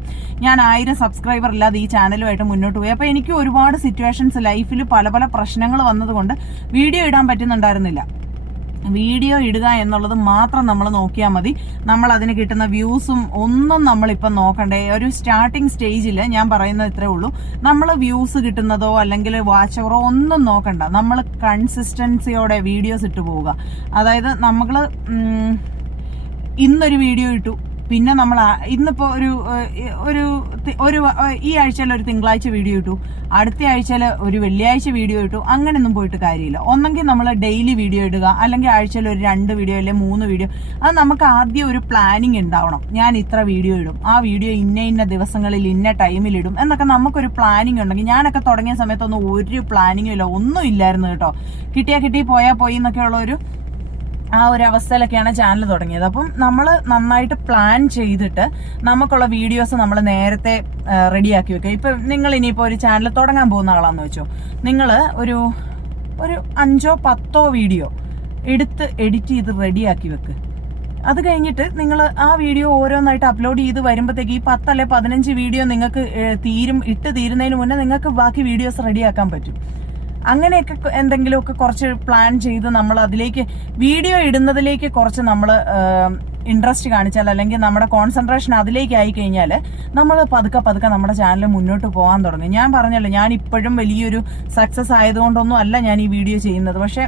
ഞാൻ 1000 സബ്സ്ക്രൈബർ ഇല്ലാതെ ഈ ചാനലുമായിട്ട് മുന്നോട്ട് പോയി. അപ്പൊ എനിക്ക് ഒരുപാട് സിറ്റുവേഷൻസ് ലൈഫിൽ പല പ്രശ്നങ്ങൾ വന്നതുകൊണ്ട് വീഡിയോ ഇടാൻ പറ്റുന്നുണ്ടായിരുന്നില്ല. വീഡിയോ ഇടുക എന്നുള്ളത് മാത്രം നമ്മൾ നോക്കിയാൽ മതി. നമ്മൾ അതിന് കിട്ടുന്ന വ്യൂസും ഒന്നും നമ്മളിപ്പം നോക്കണ്ടേ. ഒരു സ്റ്റാർട്ടിങ് സ്റ്റേജിൽ ഞാൻ പറയുന്നത് ഇത്രേ ഉള്ളൂ, നമ്മൾ വ്യൂസ് കിട്ടുന്നതോ അല്ലെങ്കിൽ വാച്ച് ഓവറോ ഒന്നും നോക്കണ്ട. നമ്മൾ കൺസിസ്റ്റൻസിയോടെ വീഡിയോസ് ഇട്ടു പോവുക. അതായത് നമ്മൾ ഇന്നൊരു വീഡിയോ ഇട്ടു, പിന്നെ നമ്മൾ ഇന്നിപ്പോ ഒരു ഈ ആഴ്ചയിൽ ഒരു തിങ്കളാഴ്ച വീഡിയോ ഇട്ടു, അടുത്ത ആഴ്ചയിൽ ഒരു വെള്ളിയാഴ്ച വീഡിയോ ഇട്ടു, അങ്ങനെയൊന്നും പോയിട്ട് കാര്യമില്ല. ഒന്നെങ്കിൽ നമ്മൾ ഡെയിലി വീഡിയോ ഇടുക, അല്ലെങ്കിൽ ആഴ്ചയിൽ ഒരു 2 വീഡിയോ അല്ലെങ്കിൽ 3 വീഡിയോ. അത് നമുക്ക് ആദ്യം ഒരു പ്ലാനിങ് ഉണ്ടാവണം. ഞാൻ ഇത്ര വീഡിയോ ഇടും, ആ വീഡിയോ ഇന്ന ദിവസങ്ങളിൽ ഇന്ന ടൈമിൽ ഇടും എന്നൊക്കെ നമുക്കൊരു പ്ലാനിങ് ഉണ്ടെങ്കിൽ. ഞാനൊക്കെ തുടങ്ങിയ സമയത്തൊന്നും ഒരു പ്ലാനിങ്ങും ഇല്ല, ഒന്നും ഇല്ലായിരുന്നു കേട്ടോ. കിട്ടി പോയാൽ പോയി എന്നൊക്കെയുള്ള ആ ഒരു അവസ്ഥയിലൊക്കെയാണ് ചാനൽ തുടങ്ങിയത്. അപ്പം നമ്മൾ നന്നായിട്ട് പ്ലാൻ ചെയ്തിട്ട് നമുക്കുള്ള വീഡിയോസ് നമ്മൾ നേരത്തെ റെഡിയാക്കി വെക്കുക. ഇപ്പൊ നിങ്ങൾ ഇനിയിപ്പോൾ ഒരു ചാനൽ തുടങ്ങാൻ പോകുന്ന ആളാന്ന് വെച്ചോ, നിങ്ങൾ ഒരു 5-10 വീഡിയോ എടുത്ത് എഡിറ്റ് ചെയ്ത് റെഡിയാക്കി വെക്ക്. അത് കഴിഞ്ഞിട്ട് നിങ്ങൾ ആ വീഡിയോ ഓരോന്നായിട്ട് അപ്ലോഡ് ചെയ്ത് വരുമ്പോഴത്തേക്ക് ഈ 10 അല്ലെ 15 വീഡിയോ നിങ്ങൾക്ക് തീരുന്നതിന് മുന്നേ നിങ്ങൾക്ക് ബാക്കി വീഡിയോസ് റെഡിയാക്കാൻ പറ്റും. അങ്ങനെയൊക്കെ എന്തെങ്കിലുമൊക്കെ കുറച്ച് പ്ലാൻ ചെയ്ത് നമ്മൾ അതിലേക്ക് വീഡിയോ ഇടുന്നതിലേക്ക് കുറച്ച് നമ്മൾ ഇൻട്രസ്റ്റ് കാണിച്ചാൽ, അല്ലെങ്കിൽ നമ്മുടെ കോൺസെൻട്രേഷൻ അതിലേക്ക് ആയി കഴിഞ്ഞാൽ നമ്മൾ പതുക്കെ നമ്മുടെ ചാനൽ മുന്നോട്ട് പോകാൻ തുടങ്ങും. ഞാൻ പറഞ്ഞല്ലോ, ഞാൻ ഇപ്പോഴും വലിയൊരു സക്സസ് ആയതുകൊണ്ടൊന്നും അല്ല ഞാൻ ഈ വീഡിയോ ചെയ്യുന്നത്. പക്ഷെ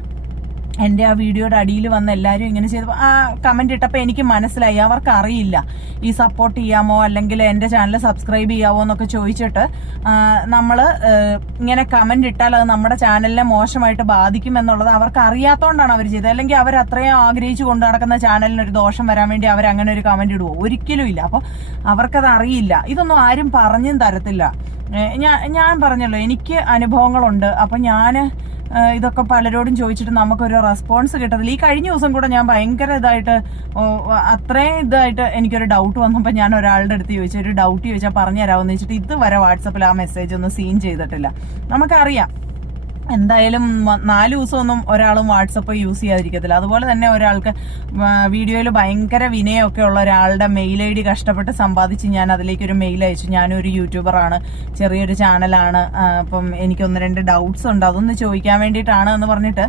എൻ്റെ ആ വീഡിയോയുടെ അടിയിൽ വന്ന് എല്ലാവരും ഇങ്ങനെ ചെയ്തപ്പോൾ ആ കമന്റ് ഇട്ടപ്പോൾ എനിക്ക് മനസ്സിലായി അവർക്ക് അറിയില്ല ഈ സപ്പോർട്ട് ചെയ്യാമോ അല്ലെങ്കിൽ എൻ്റെ ചാനൽ സബ്സ്ക്രൈബ് ചെയ്യാമോ എന്നൊക്കെ ചോദിച്ചിട്ട് നമ്മൾ ഇങ്ങനെ കമന്റ് ഇട്ടാൽ അത് നമ്മുടെ ചാനലിനെ മോശമായിട്ട് ബാധിക്കും എന്നുള്ളത് അവർക്ക് അറിയാത്തതുകൊണ്ടാണ് അവർ ചെയ്തത്. അല്ലെങ്കിൽ അവർ അത്രയും ആഗ്രഹിച്ചു കൊണ്ട് നടക്കുന്ന ചാനലിന് ഒരു ദോഷം വരാൻ വേണ്ടി അവർ അങ്ങനെ ഒരു കമന്റ് ഇടുവോ? ഒരിക്കലും ഇല്ല. അപ്പോൾ അവർക്കത് അറിയില്ല. ഇതൊന്നും ആരും പറഞ്ഞും തരത്തില്ല. ഞാൻ പറഞ്ഞല്ലോ, എനിക്ക് അനുഭവങ്ങളുണ്ട്. അപ്പം ഞാൻ ഇതൊക്കെ പലരോടും ചോദിച്ചിട്ട് നമുക്കൊരു റെസ്പോൺസ് കിട്ടത്തില്ല. ഈ കഴിഞ്ഞ ദിവസം കൂടെ ഞാൻ ഭയങ്കര അത്രയും ഇതായിട്ട് എനിക്കൊരു ഡൗട്ട് വന്നപ്പോൾ ഞാൻ ഒരാളുടെ അടുത്ത് ചോദിച്ചു, ഒരു ഡൗട്ട് ചോദിച്ചാൽ പറഞ്ഞു തരാമെന്ന് വെച്ചിട്ട് ഇതുവരെ വാട്സപ്പിൽ ആ മെസ്സേജ് ഒന്നും സീൻ ചെയ്തിട്ടില്ല. നമുക്കറിയാം എന്തായാലും 4 ദിവസമൊന്നും ഒരാളും വാട്സപ്പ് യൂസ് ചെയ്യാതിരിക്കത്തില്ല. അതുപോലെ തന്നെ ഒരാൾക്ക് വീഡിയോയിൽ ഭയങ്കര വിനയമൊക്കെ ഉള്ള ഒരാളുടെ മെയിൽ ID കഷ്ടപ്പെട്ട് സമ്പാദിച്ച് ഞാൻ അതിലേക്കൊരു മെയിൽ അയച്ചു. ഞാനൊരു യൂട്യൂബറാണ്, ചെറിയൊരു ചാനലാണ്, അപ്പം എനിക്ക് 1-2 ഡൗട്ട്സ് ഉണ്ട്, അതൊന്ന് ചോദിക്കാൻ വേണ്ടിയിട്ടാണ് എന്ന് പറഞ്ഞിട്ട്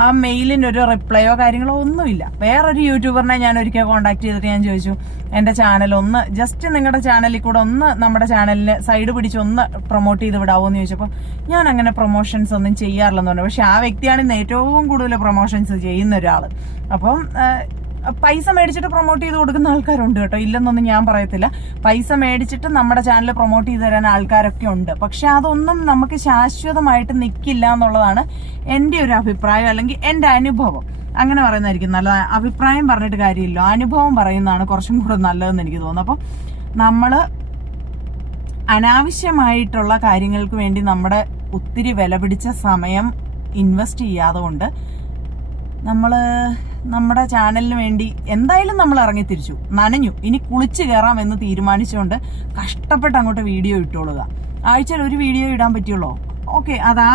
ആ മെയിലിന് ഒരു റിപ്ലൈയോ കാര്യങ്ങളോ ഒന്നുമില്ല. വേറൊരു യൂട്യൂബറിനെ ഞാൻ ഒരിക്കൽ കോൺടാക്ട് ചെയ്തിട്ട് ഞാൻ ചോദിച്ചു, എൻ്റെ ചാനൽ ഒന്ന് ജസ്റ്റ് നിങ്ങളുടെ ചാനലിൽ കൂടെ ഒന്ന് നമ്മുടെ ചാനലിന് സൈഡ് പിടിച്ച് ഒന്ന് പ്രൊമോട്ട് ചെയ്ത് വിടാവോ എന്ന് ചോദിച്ചപ്പോൾ ഞാൻ അങ്ങനെ പ്രൊമോഷൻസ് ഒന്നും ചെയ്യാറില്ലെന്ന് പറഞ്ഞു. പക്ഷെ ആ വ്യക്തിയാണ് ഇന്ന് ഏറ്റവും കൂടുതൽ പ്രൊമോഷൻസ് ചെയ്യുന്ന ഒരാൾ. അപ്പം പൈസ മേടിച്ചിട്ട് പ്രൊമോട്ട് ചെയ്ത് കൊടുക്കുന്ന ആൾക്കാരുണ്ട് കേട്ടോ, ഇല്ലെന്നൊന്നും ഞാൻ പറയത്തില്ല. പൈസ മേടിച്ചിട്ട് നമ്മുടെ ചാനൽ പ്രൊമോട്ട് ചെയ്ത് തരാൻ ആൾക്കാരൊക്കെ ഉണ്ട്. പക്ഷെ അതൊന്നും നമുക്ക് ശാശ്വതമായിട്ട് നിൽക്കില്ല എന്നുള്ളതാണ് എൻ്റെ ഒരു അഭിപ്രായം, അല്ലെങ്കിൽ എൻ്റെ അനുഭവം. അങ്ങനെ പറയുന്നതായിരിക്കും നല്ലത്. അഭിപ്രായം പറഞ്ഞിട്ട് കാര്യമില്ല, അനുഭവം പറയുന്നതാണ് കുറച്ചും കൂടെ നല്ലതെന്ന് എനിക്ക് തോന്നുന്നു. അപ്പം നമ്മൾ അനാവശ്യമായിട്ടുള്ള കാര്യങ്ങൾക്ക് വേണ്ടി നമ്മുടെ ഒത്തിരി വില പിടിച്ച സമയം ഇൻവെസ്റ്റ് ചെയ്യാതെ കൊണ്ട് നമ്മുടെ ചാനലിന് വേണ്ടി എന്തായാലും നമ്മൾ ഇറങ്ങി തിരിച്ചു, നനഞ്ഞു, ഇനി കുളിച്ചു കയറാം എന്ന് തീരുമാനിച്ചുകൊണ്ട് കഷ്ടപ്പെട്ട് അങ്ങോട്ട് വീഡിയോ ഇട്ടോളുക. ആഴ്ചയിൽ ഒരു വീഡിയോ ഇടാൻ പറ്റുള്ളൂ, ഓക്കെ, അതാ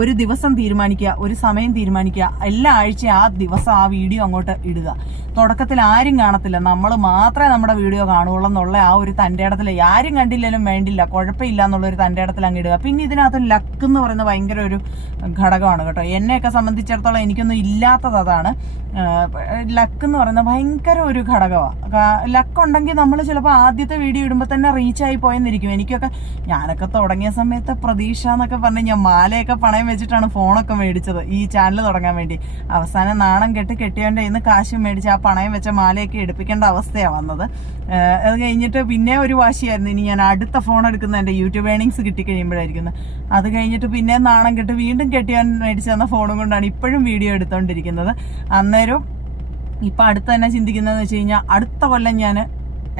ഒരു ദിവസം തീരുമാനിക്കുക, ഒരു സമയം തീരുമാനിക്കുക, എല്ലാ ആഴ്ചയും ആ ദിവസം ആ വീഡിയോ അങ്ങോട്ട് ഇടുക. തുടക്കത്തിൽ ആരും കാണത്തില്ല, നമ്മൾ മാത്രമേ നമ്മുടെ വീഡിയോ കാണുള്ളൂ എന്നുള്ള ആ ഒരു തൻ്റെ ഇടത്തിൽ, ആരും കണ്ടില്ലെങ്കിലും വേണ്ടില്ല, കുഴപ്പമില്ല എന്നുള്ളൊരു തൻ്റെ ഇടത്തിൽ അങ്ങ് ഇടുക. പിന്നെ ഇതിനകത്ത് ലക്ക് എന്ന് പറയുന്ന ഭയങ്കര ഒരു ഘടകമാണ് കേട്ടോ. എന്നെയൊക്കെ സംബന്ധിച്ചിടത്തോളം എനിക്കൊന്നും ഇല്ലാത്തത് അതാണ്. ലക്ക് എന്ന് പറയുന്നത് ഭയങ്കര ഒരു ഘടകമാണ്. ലക്ക് ഉണ്ടെങ്കിൽ നമ്മൾ ചിലപ്പോൾ ആദ്യത്തെ വീഡിയോ ഇടുമ്പോൾ തന്നെ റീച്ചായി പോയെന്നിരിക്കും. ഞാനൊക്കെ തുടങ്ങിയ സമയത്ത് പ്രതീക്ഷ എന്നൊക്കെ പറഞ്ഞ് ഞാൻ മാലയൊക്കെ പണയം വെച്ചിട്ടാണ് ഫോണൊക്കെ മേടിച്ചത് ഈ ചാനൽ തുടങ്ങാൻ വേണ്ടി. അവസാനം നാണം കെട്ടിയവൻ്റെ ഇന്ന് കാശും മേടിച്ച് ആ പണയം വെച്ച മാലയൊക്കെ എടുപ്പിക്കേണ്ട അവസ്ഥയാണ് വന്നത്. അത് കഴിഞ്ഞിട്ട് പിന്നെ ഒരു വാശിയായിരുന്നു, ഇനി ഞാൻ അടുത്ത ഫോൺ എടുക്കുന്ന എൻ്റെ യൂട്യൂബ് ഏണിങ്സ് കിട്ടിക്കഴിയുമ്പോഴായിരിക്കുന്നു. അത് കഴിഞ്ഞിട്ട് പിന്നെ നാണം കെട്ട് വീണ്ടും കെട്ടിയവൻ മേടിച്ച് തന്ന ഫോണും കൊണ്ടാണ് ഇപ്പോഴും വീഡിയോ എടുത്തുകൊണ്ടിരിക്കുന്നത്. അന്നേരം ഇപ്പം അടുത്ത് തന്നെ ചിന്തിക്കുന്നതെന്ന് വെച്ച് കഴിഞ്ഞാൽ അടുത്ത കൊല്ലം ഞാൻ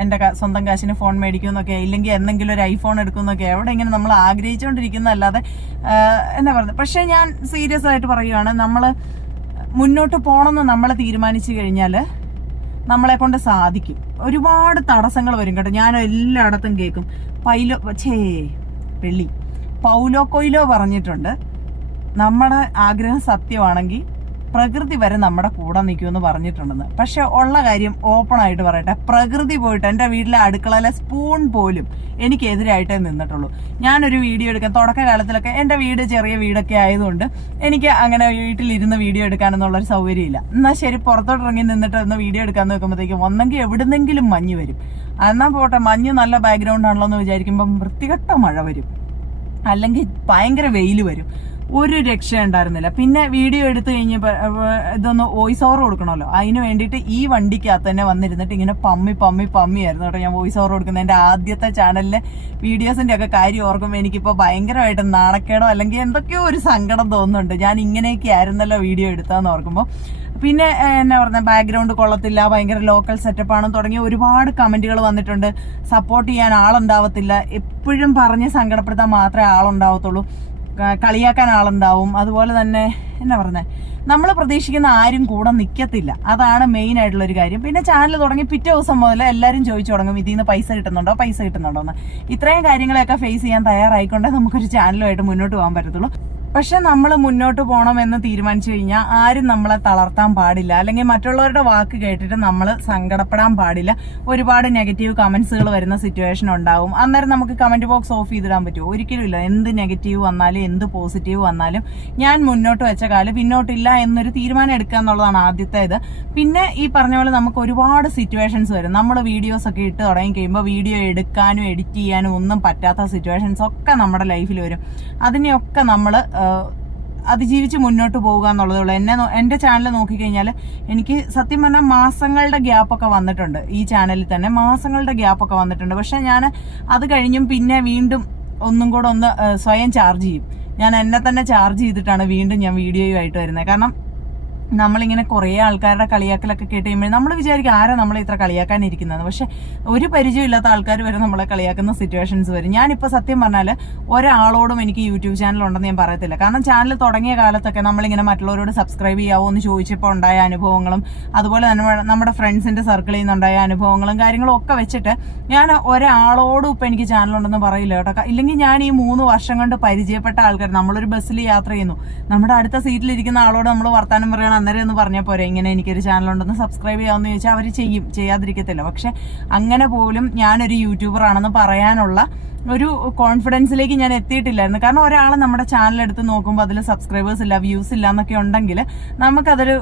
എൻ്റെ സ്വന്തം കാശിന് ഫോൺ മേടിക്കുമെന്നൊക്കെ, ഇല്ലെങ്കിൽ എന്തെങ്കിലും ഒരു ഐഫോൺ എടുക്കുമെന്നൊക്കെ എവിടെ ഇങ്ങനെ നമ്മൾ ആഗ്രഹിച്ചുകൊണ്ടിരിക്കുന്നതല്ലാതെ എന്നാ പറയുന്നത്. പക്ഷേ ഞാൻ സീരിയസ് ആയിട്ട് പറയുകയാണ്, നമ്മൾ മുന്നോട്ട് പോകണമെന്ന് നമ്മൾ തീരുമാനിച്ചു കഴിഞ്ഞാൽ നമ്മളെ കൊണ്ട് സാധിക്കും. ഒരുപാട് തടസ്സങ്ങൾ വരും കേട്ടോ. ഞാൻ എല്ലായിടത്തും കേൾക്കും പൗലോ കൊയ്ലോ പറഞ്ഞിട്ടുണ്ട്, നമ്മുടെ ആഗ്രഹം സത്യമാണെങ്കിൽ പ്രകൃതി വരെ നമ്മുടെ കൂടെ നിൽക്കുമെന്ന് പറഞ്ഞിട്ടുണ്ടെന്ന്. പക്ഷെ ഉള്ള കാര്യം ഓപ്പൺ ആയിട്ട് പറയട്ടെ, പ്രകൃതി പോയിട്ട് എൻ്റെ വീട്ടിലെ അടുക്കളയിലെ സ്പൂൺ പോലും എനിക്കെതിരായിട്ടേ നിന്നിട്ടുള്ളൂ. ഞാനൊരു വീഡിയോ എടുക്കാൻ തുടക്കകാലത്തിലൊക്കെ, എൻ്റെ വീട് ചെറിയ വീടൊക്കെ ആയതുകൊണ്ട് എനിക്ക് അങ്ങനെ വീട്ടിലിരുന്ന് വീഡിയോ എടുക്കാനെന്നുള്ളൊരു സൗകര്യമില്ല. എന്നാൽ ശരി, പുറത്തോട്ടിറങ്ങി നിന്നിട്ട് ഒന്ന് വീഡിയോ എടുക്കാൻ നോക്കുമ്പോഴത്തേക്കും ഒന്നെങ്കിൽ എവിടുന്നെങ്കിലും മഞ്ഞ് വരും. എന്നാൽ പോട്ടെ, മഞ്ഞ് നല്ല ബാക്ക്ഗ്രൗണ്ട് ആണല്ലോ എന്ന് വിചാരിക്കുമ്പം വൃത്തികെട്ട മഴ വരും, അല്ലെങ്കിൽ ഭയങ്കര വെയിൽ വരും. ഒരു രക്ഷ ഉണ്ടായിരുന്നില്ല. പിന്നെ വീഡിയോ എടുത്തു കഴിഞ്ഞപ്പോൾ ഇതൊന്ന് വോയിസ് ഓവർ കൊടുക്കണമല്ലോ, അതിന് വേണ്ടിയിട്ട് ഈ വണ്ടിക്കകത്ത് തന്നെ വന്നിരുന്നിട്ട് ഇങ്ങനെ പമ്മിയായിരുന്നു കേട്ടോ ഞാൻ വോയിസ് ഓവർ കൊടുക്കുന്നത്. എൻ്റെ ആദ്യത്തെ ചാനലിലെ വീഡിയോസിൻ്റെ ഒക്കെ കാര്യം ഓർക്കുമ്പോൾ എനിക്കിപ്പോൾ ഭയങ്കരമായിട്ട് നാണക്കേടോ അല്ലെങ്കിൽ എന്തൊക്കെയോ ഒരു സങ്കടം തോന്നുന്നുണ്ട്. ഞാൻ ഇങ്ങനെയൊക്കെ ആയിരുന്നല്ലോ വീഡിയോ എടുത്താന്ന് ഓർക്കുമ്പോൾ. പിന്നെ എന്നാ പറഞ്ഞ, ബാക്ക്ഗ്രൗണ്ട് കൊള്ളത്തില്ല, ഭയങ്കര ലോക്കൽ സെറ്റപ്പാണ് തുടങ്ങിയ ഒരുപാട് കമന്റുകൾ വന്നിട്ടുണ്ട്. സപ്പോർട്ട് ചെയ്യാൻ ആളുണ്ടാവത്തില്ല, എപ്പോഴും പറഞ്ഞ് സങ്കടപ്പെടുത്താൻ മാത്രമേ ആളുണ്ടാവത്തുള്ളൂ, കളിയാക്കാൻ ആളുണ്ടാവും. അതുപോലെ തന്നെ എന്നാ പറഞ്ഞത്, നമ്മൾ പ്രതീക്ഷിക്കുന്ന ആരും കൂടെ നിൽക്കത്തില്ല, അതാണ് മെയിൻ ആയിട്ടുള്ളൊരു കാര്യം. പിന്നെ ചാനൽ തുടങ്ങി പിറ്റേ ദിവസം മുതൽ എല്ലാവരും ചോദിച്ചു തുടങ്ങും, ഇതിൽ നിന്ന് പൈസ കിട്ടുന്നുണ്ടോ എന്ന്. ഇത്രയും കാര്യങ്ങളെയൊക്കെ ഫേസ് ചെയ്യാൻ തയ്യാറായിക്കൊണ്ടേ നമുക്കൊരു ചാനലുമായിട്ട് മുന്നോട്ട് പോകാൻ പറ്റത്തുള്ളൂ. പക്ഷെ നമ്മൾ മുന്നോട്ട് പോകണമെന്ന് തീരുമാനിച്ചു കഴിഞ്ഞാൽ ആരും നമ്മളെ തളർത്താൻ പാടില്ല, അല്ലെങ്കിൽ മറ്റുള്ളവരുടെ വാക്ക് കേട്ടിട്ട് നമ്മൾ സങ്കടപ്പെടാൻ പാടില്ല. ഒരുപാട് നെഗറ്റീവ് കമന്റ്സുകൾ വരുന്ന സിറ്റുവേഷൻ ഉണ്ടാവും. അന്നേരം നമുക്ക് കമന്റ് ബോക്സ് ഓഫ് ചെയ്തിടാൻ പറ്റുമോ? ഒരിക്കലും ഇല്ല. എന്ത് നെഗറ്റീവ് വന്നാലും എന്ത് പോസിറ്റീവ് വന്നാലും ഞാൻ മുന്നോട്ട് വെച്ച കാലം പിന്നോട്ടില്ല എന്നൊരു തീരുമാനം എടുക്കുക എന്നുള്ളതാണ് ആദ്യത്തേത്. പിന്നെ ഈ പറഞ്ഞ പോലെ നമുക്ക് ഒരുപാട് സിറ്റുവേഷൻസ് വരും. നമ്മൾ വീഡിയോസ് ഒക്കെ ഇട്ട് തുടങ്ങി കഴിയുമ്പോൾ വീഡിയോ എടുക്കാനും എഡിറ്റ് ചെയ്യാനും ഒന്നും പറ്റാത്ത സിറ്റുവേഷൻസ് ഒക്കെ നമ്മുടെ ലൈഫിൽ വരും. അതിനെയൊക്കെ നമ്മൾ അതിജീവിച്ച് മുന്നോട്ട് പോവുക എന്നുള്ളതേ ഉള്ളൂ. എന്റെ ചാനൽ നോക്കിക്കഴിഞ്ഞാൽ എനിക്ക് സത്യം പറഞ്ഞാൽ മാസങ്ങളുടെ ഗ്യാപ്പൊക്കെ വന്നിട്ടുണ്ട്. ഈ ചാനലിൽ തന്നെ മാസങ്ങളുടെ ഗ്യാപ്പൊക്കെ വന്നിട്ടുണ്ട്. പക്ഷെ ഞാൻ അത് കഴിഞ്ഞും പിന്നെ വീണ്ടും ഒന്നും കൂടെ ഒന്ന് സ്വയം ചാർജ് ചെയ്യും. ഞാൻ എന്നെ തന്നെ ചാർജ് ചെയ്തിട്ടാണ് വീണ്ടും ഞാൻ വീഡിയോയുമായിട്ട് വരുന്നത്. കാരണം നമ്മളിങ്ങനെ കുറേ ആൾക്കാരുടെ കളിയാക്കലൊക്കെ കേട്ട് കഴിയുമ്പോൾ നമ്മൾ വിചാരിക്കും ആരാ നമ്മളെ ഇത്ര കളിയാക്കാനിരിക്കുന്നത്. പക്ഷെ ഒരു പരിചയമില്ലാത്ത ആൾക്കാർ വരെ നമ്മളെ കളിയാക്കുന്ന സിറ്റുവേഷൻസ് വരും. ഞാനിപ്പോൾ സത്യം പറഞ്ഞാൽ ഒരാളോടും എനിക്ക് യൂട്യൂബ് ചാനൽ ഉണ്ടെന്ന് ഞാൻ പറയത്തില്ല. കാരണം ചാനൽ തുടങ്ങിയ കാലത്തൊക്കെ നമ്മളിങ്ങനെ മറ്റുള്ളവരോട് സബ്സ്ക്രൈബ് ചെയ്യാവോ എന്ന് ചോദിച്ചപ്പോൾ ഉണ്ടായ അനുഭവങ്ങളും അതുപോലെ തന്നെ നമ്മുടെ ഫ്രണ്ട്സിന്റെ സർക്കിളിൽ നിന്നുണ്ടായ അനുഭവങ്ങളും കാര്യങ്ങളും ഒക്കെ വെച്ചിട്ട് ഞാൻ ഒരാളോടും ഇപ്പം എനിക്ക് ചാനലുണ്ടെന്ന് പറയില്ല കേട്ടോ. ഇല്ലെങ്കിൽ ഞാൻ ഈ 3 വർഷം കൊണ്ട് പരിചയപ്പെട്ട ആൾക്കാർ, നമ്മളൊരു ബസ്സിൽ യാത്ര ചെയ്യുന്നു, നമ്മുടെ അടുത്ത സീറ്റിലിരിക്കുന്ന ആളോട് നമ്മൾ വർത്താനം പറയണം, അന്നേരം ഒന്ന് പറഞ്ഞാൽ പോരെ ഇങ്ങനെ എനിക്കൊരു ചാനലുണ്ടെന്ന് സബ്സ്ക്രൈബ് ചെയ്യാമെന്ന് ചോദിച്ചാൽ അവർ ചെയ്യും, ചെയ്യാതിരിക്കത്തില്ല. പക്ഷെ അങ്ങനെ പോലും ഞാനൊരു യൂട്യൂബർ ആണെന്ന് പറയാനുള്ള ഒരു കോൺഫിഡൻസിലേക്ക് ഞാൻ എത്തിയിട്ടില്ലായിരുന്നു. കാരണം ഒരാൾ നമ്മുടെ ചാനൽ എടുത്ത് നോക്കുമ്പോൾ അതിൽ സബ്സ്ക്രൈബേഴ്സ് ഇല്ല, വ്യൂസ് ഇല്ല എന്നൊക്കെ ഉണ്ടെങ്കിൽ നമുക്കതൊരു,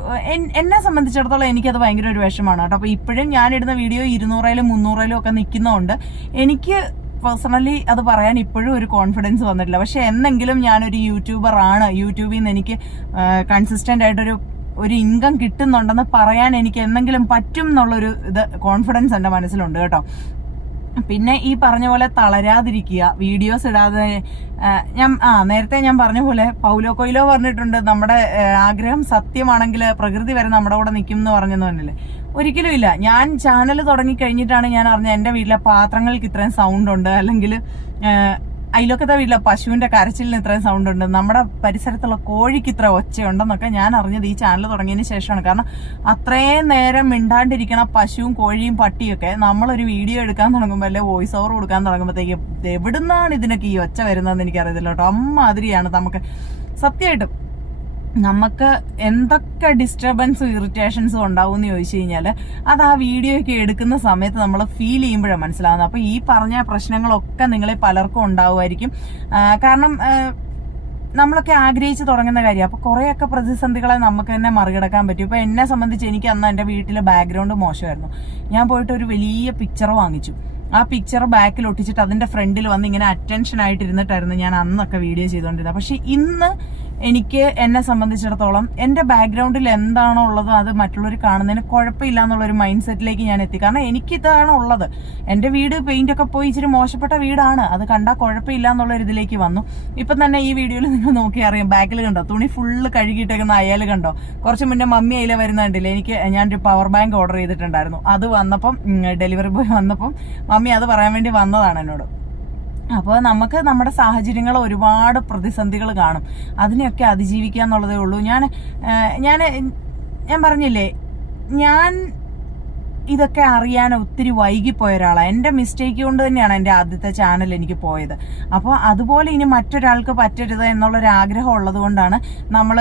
എന്നെ സംബന്ധിച്ചിടത്തോളം എനിക്കത് ഭയങ്കര ഒരു വിഷമമാണ് കേട്ടോ. അപ്പൊ ഇപ്പോഴും ഞാനിടുന്ന വീഡിയോ 200-ലും 300-ലും ഒക്കെ നിൽക്കുന്നതുകൊണ്ട് എനിക്ക് പേഴ്സണലി അത് പറയാൻ ഇപ്പോഴും ഒരു കോൺഫിഡൻസ് വന്നിട്ടില്ല. പക്ഷെ എന്നെങ്കിലും ഞാനൊരു യൂട്യൂബർ ആണ്, യൂട്യൂബിൽ നിന്ന് എനിക്ക് കൺസിസ്റ്റന്റ് ആയിട്ടൊരു ഇൻകം കിട്ടുന്നുണ്ടെന്ന് പറയാൻ എനിക്ക് എന്തെങ്കിലും പറ്റും എന്നുള്ളൊരു കോൺഫിഡൻസ് എൻ്റെ മനസ്സിലുണ്ട് കേട്ടോ. പിന്നെ ഈ പറഞ്ഞ പോലെ തളരാതിരിക്കുക, വീഡിയോസ് ഇടാതെ. നേരത്തെ ഞാൻ പറഞ്ഞ പോലെ പൗലോ കൊയ്ലോ പറഞ്ഞിട്ടുണ്ട്, നമ്മുടെ ആഗ്രഹം സത്യമാണെങ്കിൽ പ്രകൃതി വരെ നമ്മുടെ കൂടെ നിൽക്കും എന്ന് പറഞ്ഞെന്ന് പറഞ്ഞില്ലേ. ഒരിക്കലും ഇല്ല. ഞാൻ ചാനൽ തുടങ്ങി കഴിഞ്ഞിട്ടാണ് ഞാൻ അറിഞ്ഞത് എന്റെ വീട്ടിലെ പാത്രങ്ങൾക്ക് ഇത്രയും സൗണ്ട് ഉണ്ട്, അല്ലെങ്കിൽ അയലൊക്കത്തെ വീട്ടിലെ പശുവിന്റെ കരച്ചിലിന് ഇത്രയും സൗണ്ട് ഉണ്ട്, നമ്മുടെ പരിസരത്തുള്ള കോഴിക്ക് ഇത്ര ഒച്ചയുണ്ടെന്നൊക്കെ ഞാൻ അറിഞ്ഞത് ഈ ചാനൽ തുടങ്ങിയതിന് ശേഷമാണ്. കാരണം അത്രയും നേരം മിണ്ടാണ്ടിരിക്കണ പശുവും കോഴിയും പട്ടിയൊക്കെ നമ്മളൊരു വീഡിയോ എടുക്കാൻ തുടങ്ങുമ്പോൾ അല്ലെ വോയിസ് ഓവർ കൊടുക്കാൻ തുടങ്ങുമ്പോഴത്തേക്ക് എവിടുന്നാണ് ഇതിനൊക്കെ ഈ ഒച്ച വരുന്നതെന്ന് എനിക്കറിയത്തില്ല കേട്ടോ. അമ്മാതിരിയാണ് നമുക്ക്. സത്യമായിട്ടും നമുക്ക് എന്തൊക്കെ ഡിസ്റ്റർബൻസും ഇറിറ്റേഷൻസും ഉണ്ടാവും എന്ന് ചോദിച്ചു കഴിഞ്ഞാൽ അത് ആ വീഡിയോ ഒക്കെ എടുക്കുന്ന സമയത്ത് നമ്മൾ ഫീൽ ചെയ്യുമ്പോഴാണ് മനസ്സിലാവുന്നത്. അപ്പൊ ഈ പറഞ്ഞ പ്രശ്നങ്ങളൊക്കെ നിങ്ങളിൽ പലർക്കും ഉണ്ടാവുമായിരിക്കും. കാരണം നമ്മളൊക്കെ ആഗ്രഹിച്ച് തുടങ്ങുന്ന കാര്യം. അപ്പൊ കുറെയൊക്കെ പ്രതിസന്ധികളെ നമുക്ക് തന്നെ മറികടക്കാൻ പറ്റും. ഇപ്പൊ എന്നെ സംബന്ധിച്ച് എനിക്ക് അന്ന് എന്റെ വീട്ടിലെ ബാക്ക്ഗ്രൗണ്ട് മോശമായിരുന്നു. ഞാൻ പോയിട്ട് ഒരു വലിയ പിക്ചർ വാങ്ങിച്ചു. ആ പിക്ചർ ബാക്കിൽ ഒട്ടിച്ചിട്ട് അതിന്റെ ഫ്രണ്ടിൽ വന്ന് ഇങ്ങനെ അറ്റൻഷൻ ആയിട്ടിരുന്നിട്ടായിരുന്നു ഞാൻ അന്നൊക്കെ വീഡിയോ ചെയ്തുകൊണ്ടിരുന്നത്. പക്ഷെ ഇന്ന് എനിക്ക് എന്നെ സംബന്ധിച്ചിടത്തോളം എന്റെ ബാക്ക്ഗ്രൗണ്ടിൽ എന്താണോ ഉള്ളത് അത് മറ്റുള്ളവർ കാണുന്നതിന് കുഴപ്പമില്ല എന്നുള്ളൊരു മൈൻഡ് സെറ്റിലേക്ക് ഞാൻ എത്തി. കാരണം എനിക്കിതാണ് ഉള്ളത്. എന്റെ വീട് പെയിന്റ് ഒക്കെ പോയി ഇച്ചിരി മോശപ്പെട്ട വീടാണ്, അത് കണ്ടാൽ കുഴപ്പമില്ല എന്നുള്ളൊരു ഇതിലേക്ക് വന്നു. ഇപ്പം തന്നെ ഈ വീഡിയോയിൽ നിങ്ങൾ നോക്കി അറിയാം, ബാക്കിൽ കണ്ടോ തുണി ഫുള്ള് കഴുകിയിട്ടേക്കുന്ന അയാൾ കണ്ടോ. കുറച്ച് മുന്നേ മമ്മി അതിൽ വരുന്നുണ്ടല്ലേ, ഞാനൊരു പവർ ബാങ്ക് ഓർഡർ ചെയ്തിട്ടുണ്ടായിരുന്നു. അത് വന്നപ്പം ഡെലിവറി ബോയ് വന്നപ്പം മമ്മി അത് പറയാൻ വേണ്ടി വന്നതാണ് എന്നോട്. അപ്പോൾ നമുക്ക് നമ്മുടെ സാഹചര്യങ്ങൾ ഒരുപാട് പ്രതിസന്ധികൾ കാണും, അതിനെയൊക്കെ അതിജീവിക്കുക എന്നുള്ളതേ ഉള്ളൂ. ഞാൻ പറഞ്ഞില്ലേ, ഞാൻ ഇതൊക്കെ അറിയാൻ ഒത്തിരി വൈകിപ്പോയ ഒരാളാണ്. എന്റെ മിസ്റ്റേക്ക് കൊണ്ട് തന്നെയാണ് എന്റെ ആദ്യത്തെ ചാനൽ എനിക്ക് പോയത്. അപ്പോൾ അതുപോലെ ഇനി മറ്റൊരാൾക്ക് പറ്റരുത് എന്നുള്ളൊരു ആഗ്രഹം ഉള്ളത് കൊണ്ടാണ് നമ്മൾ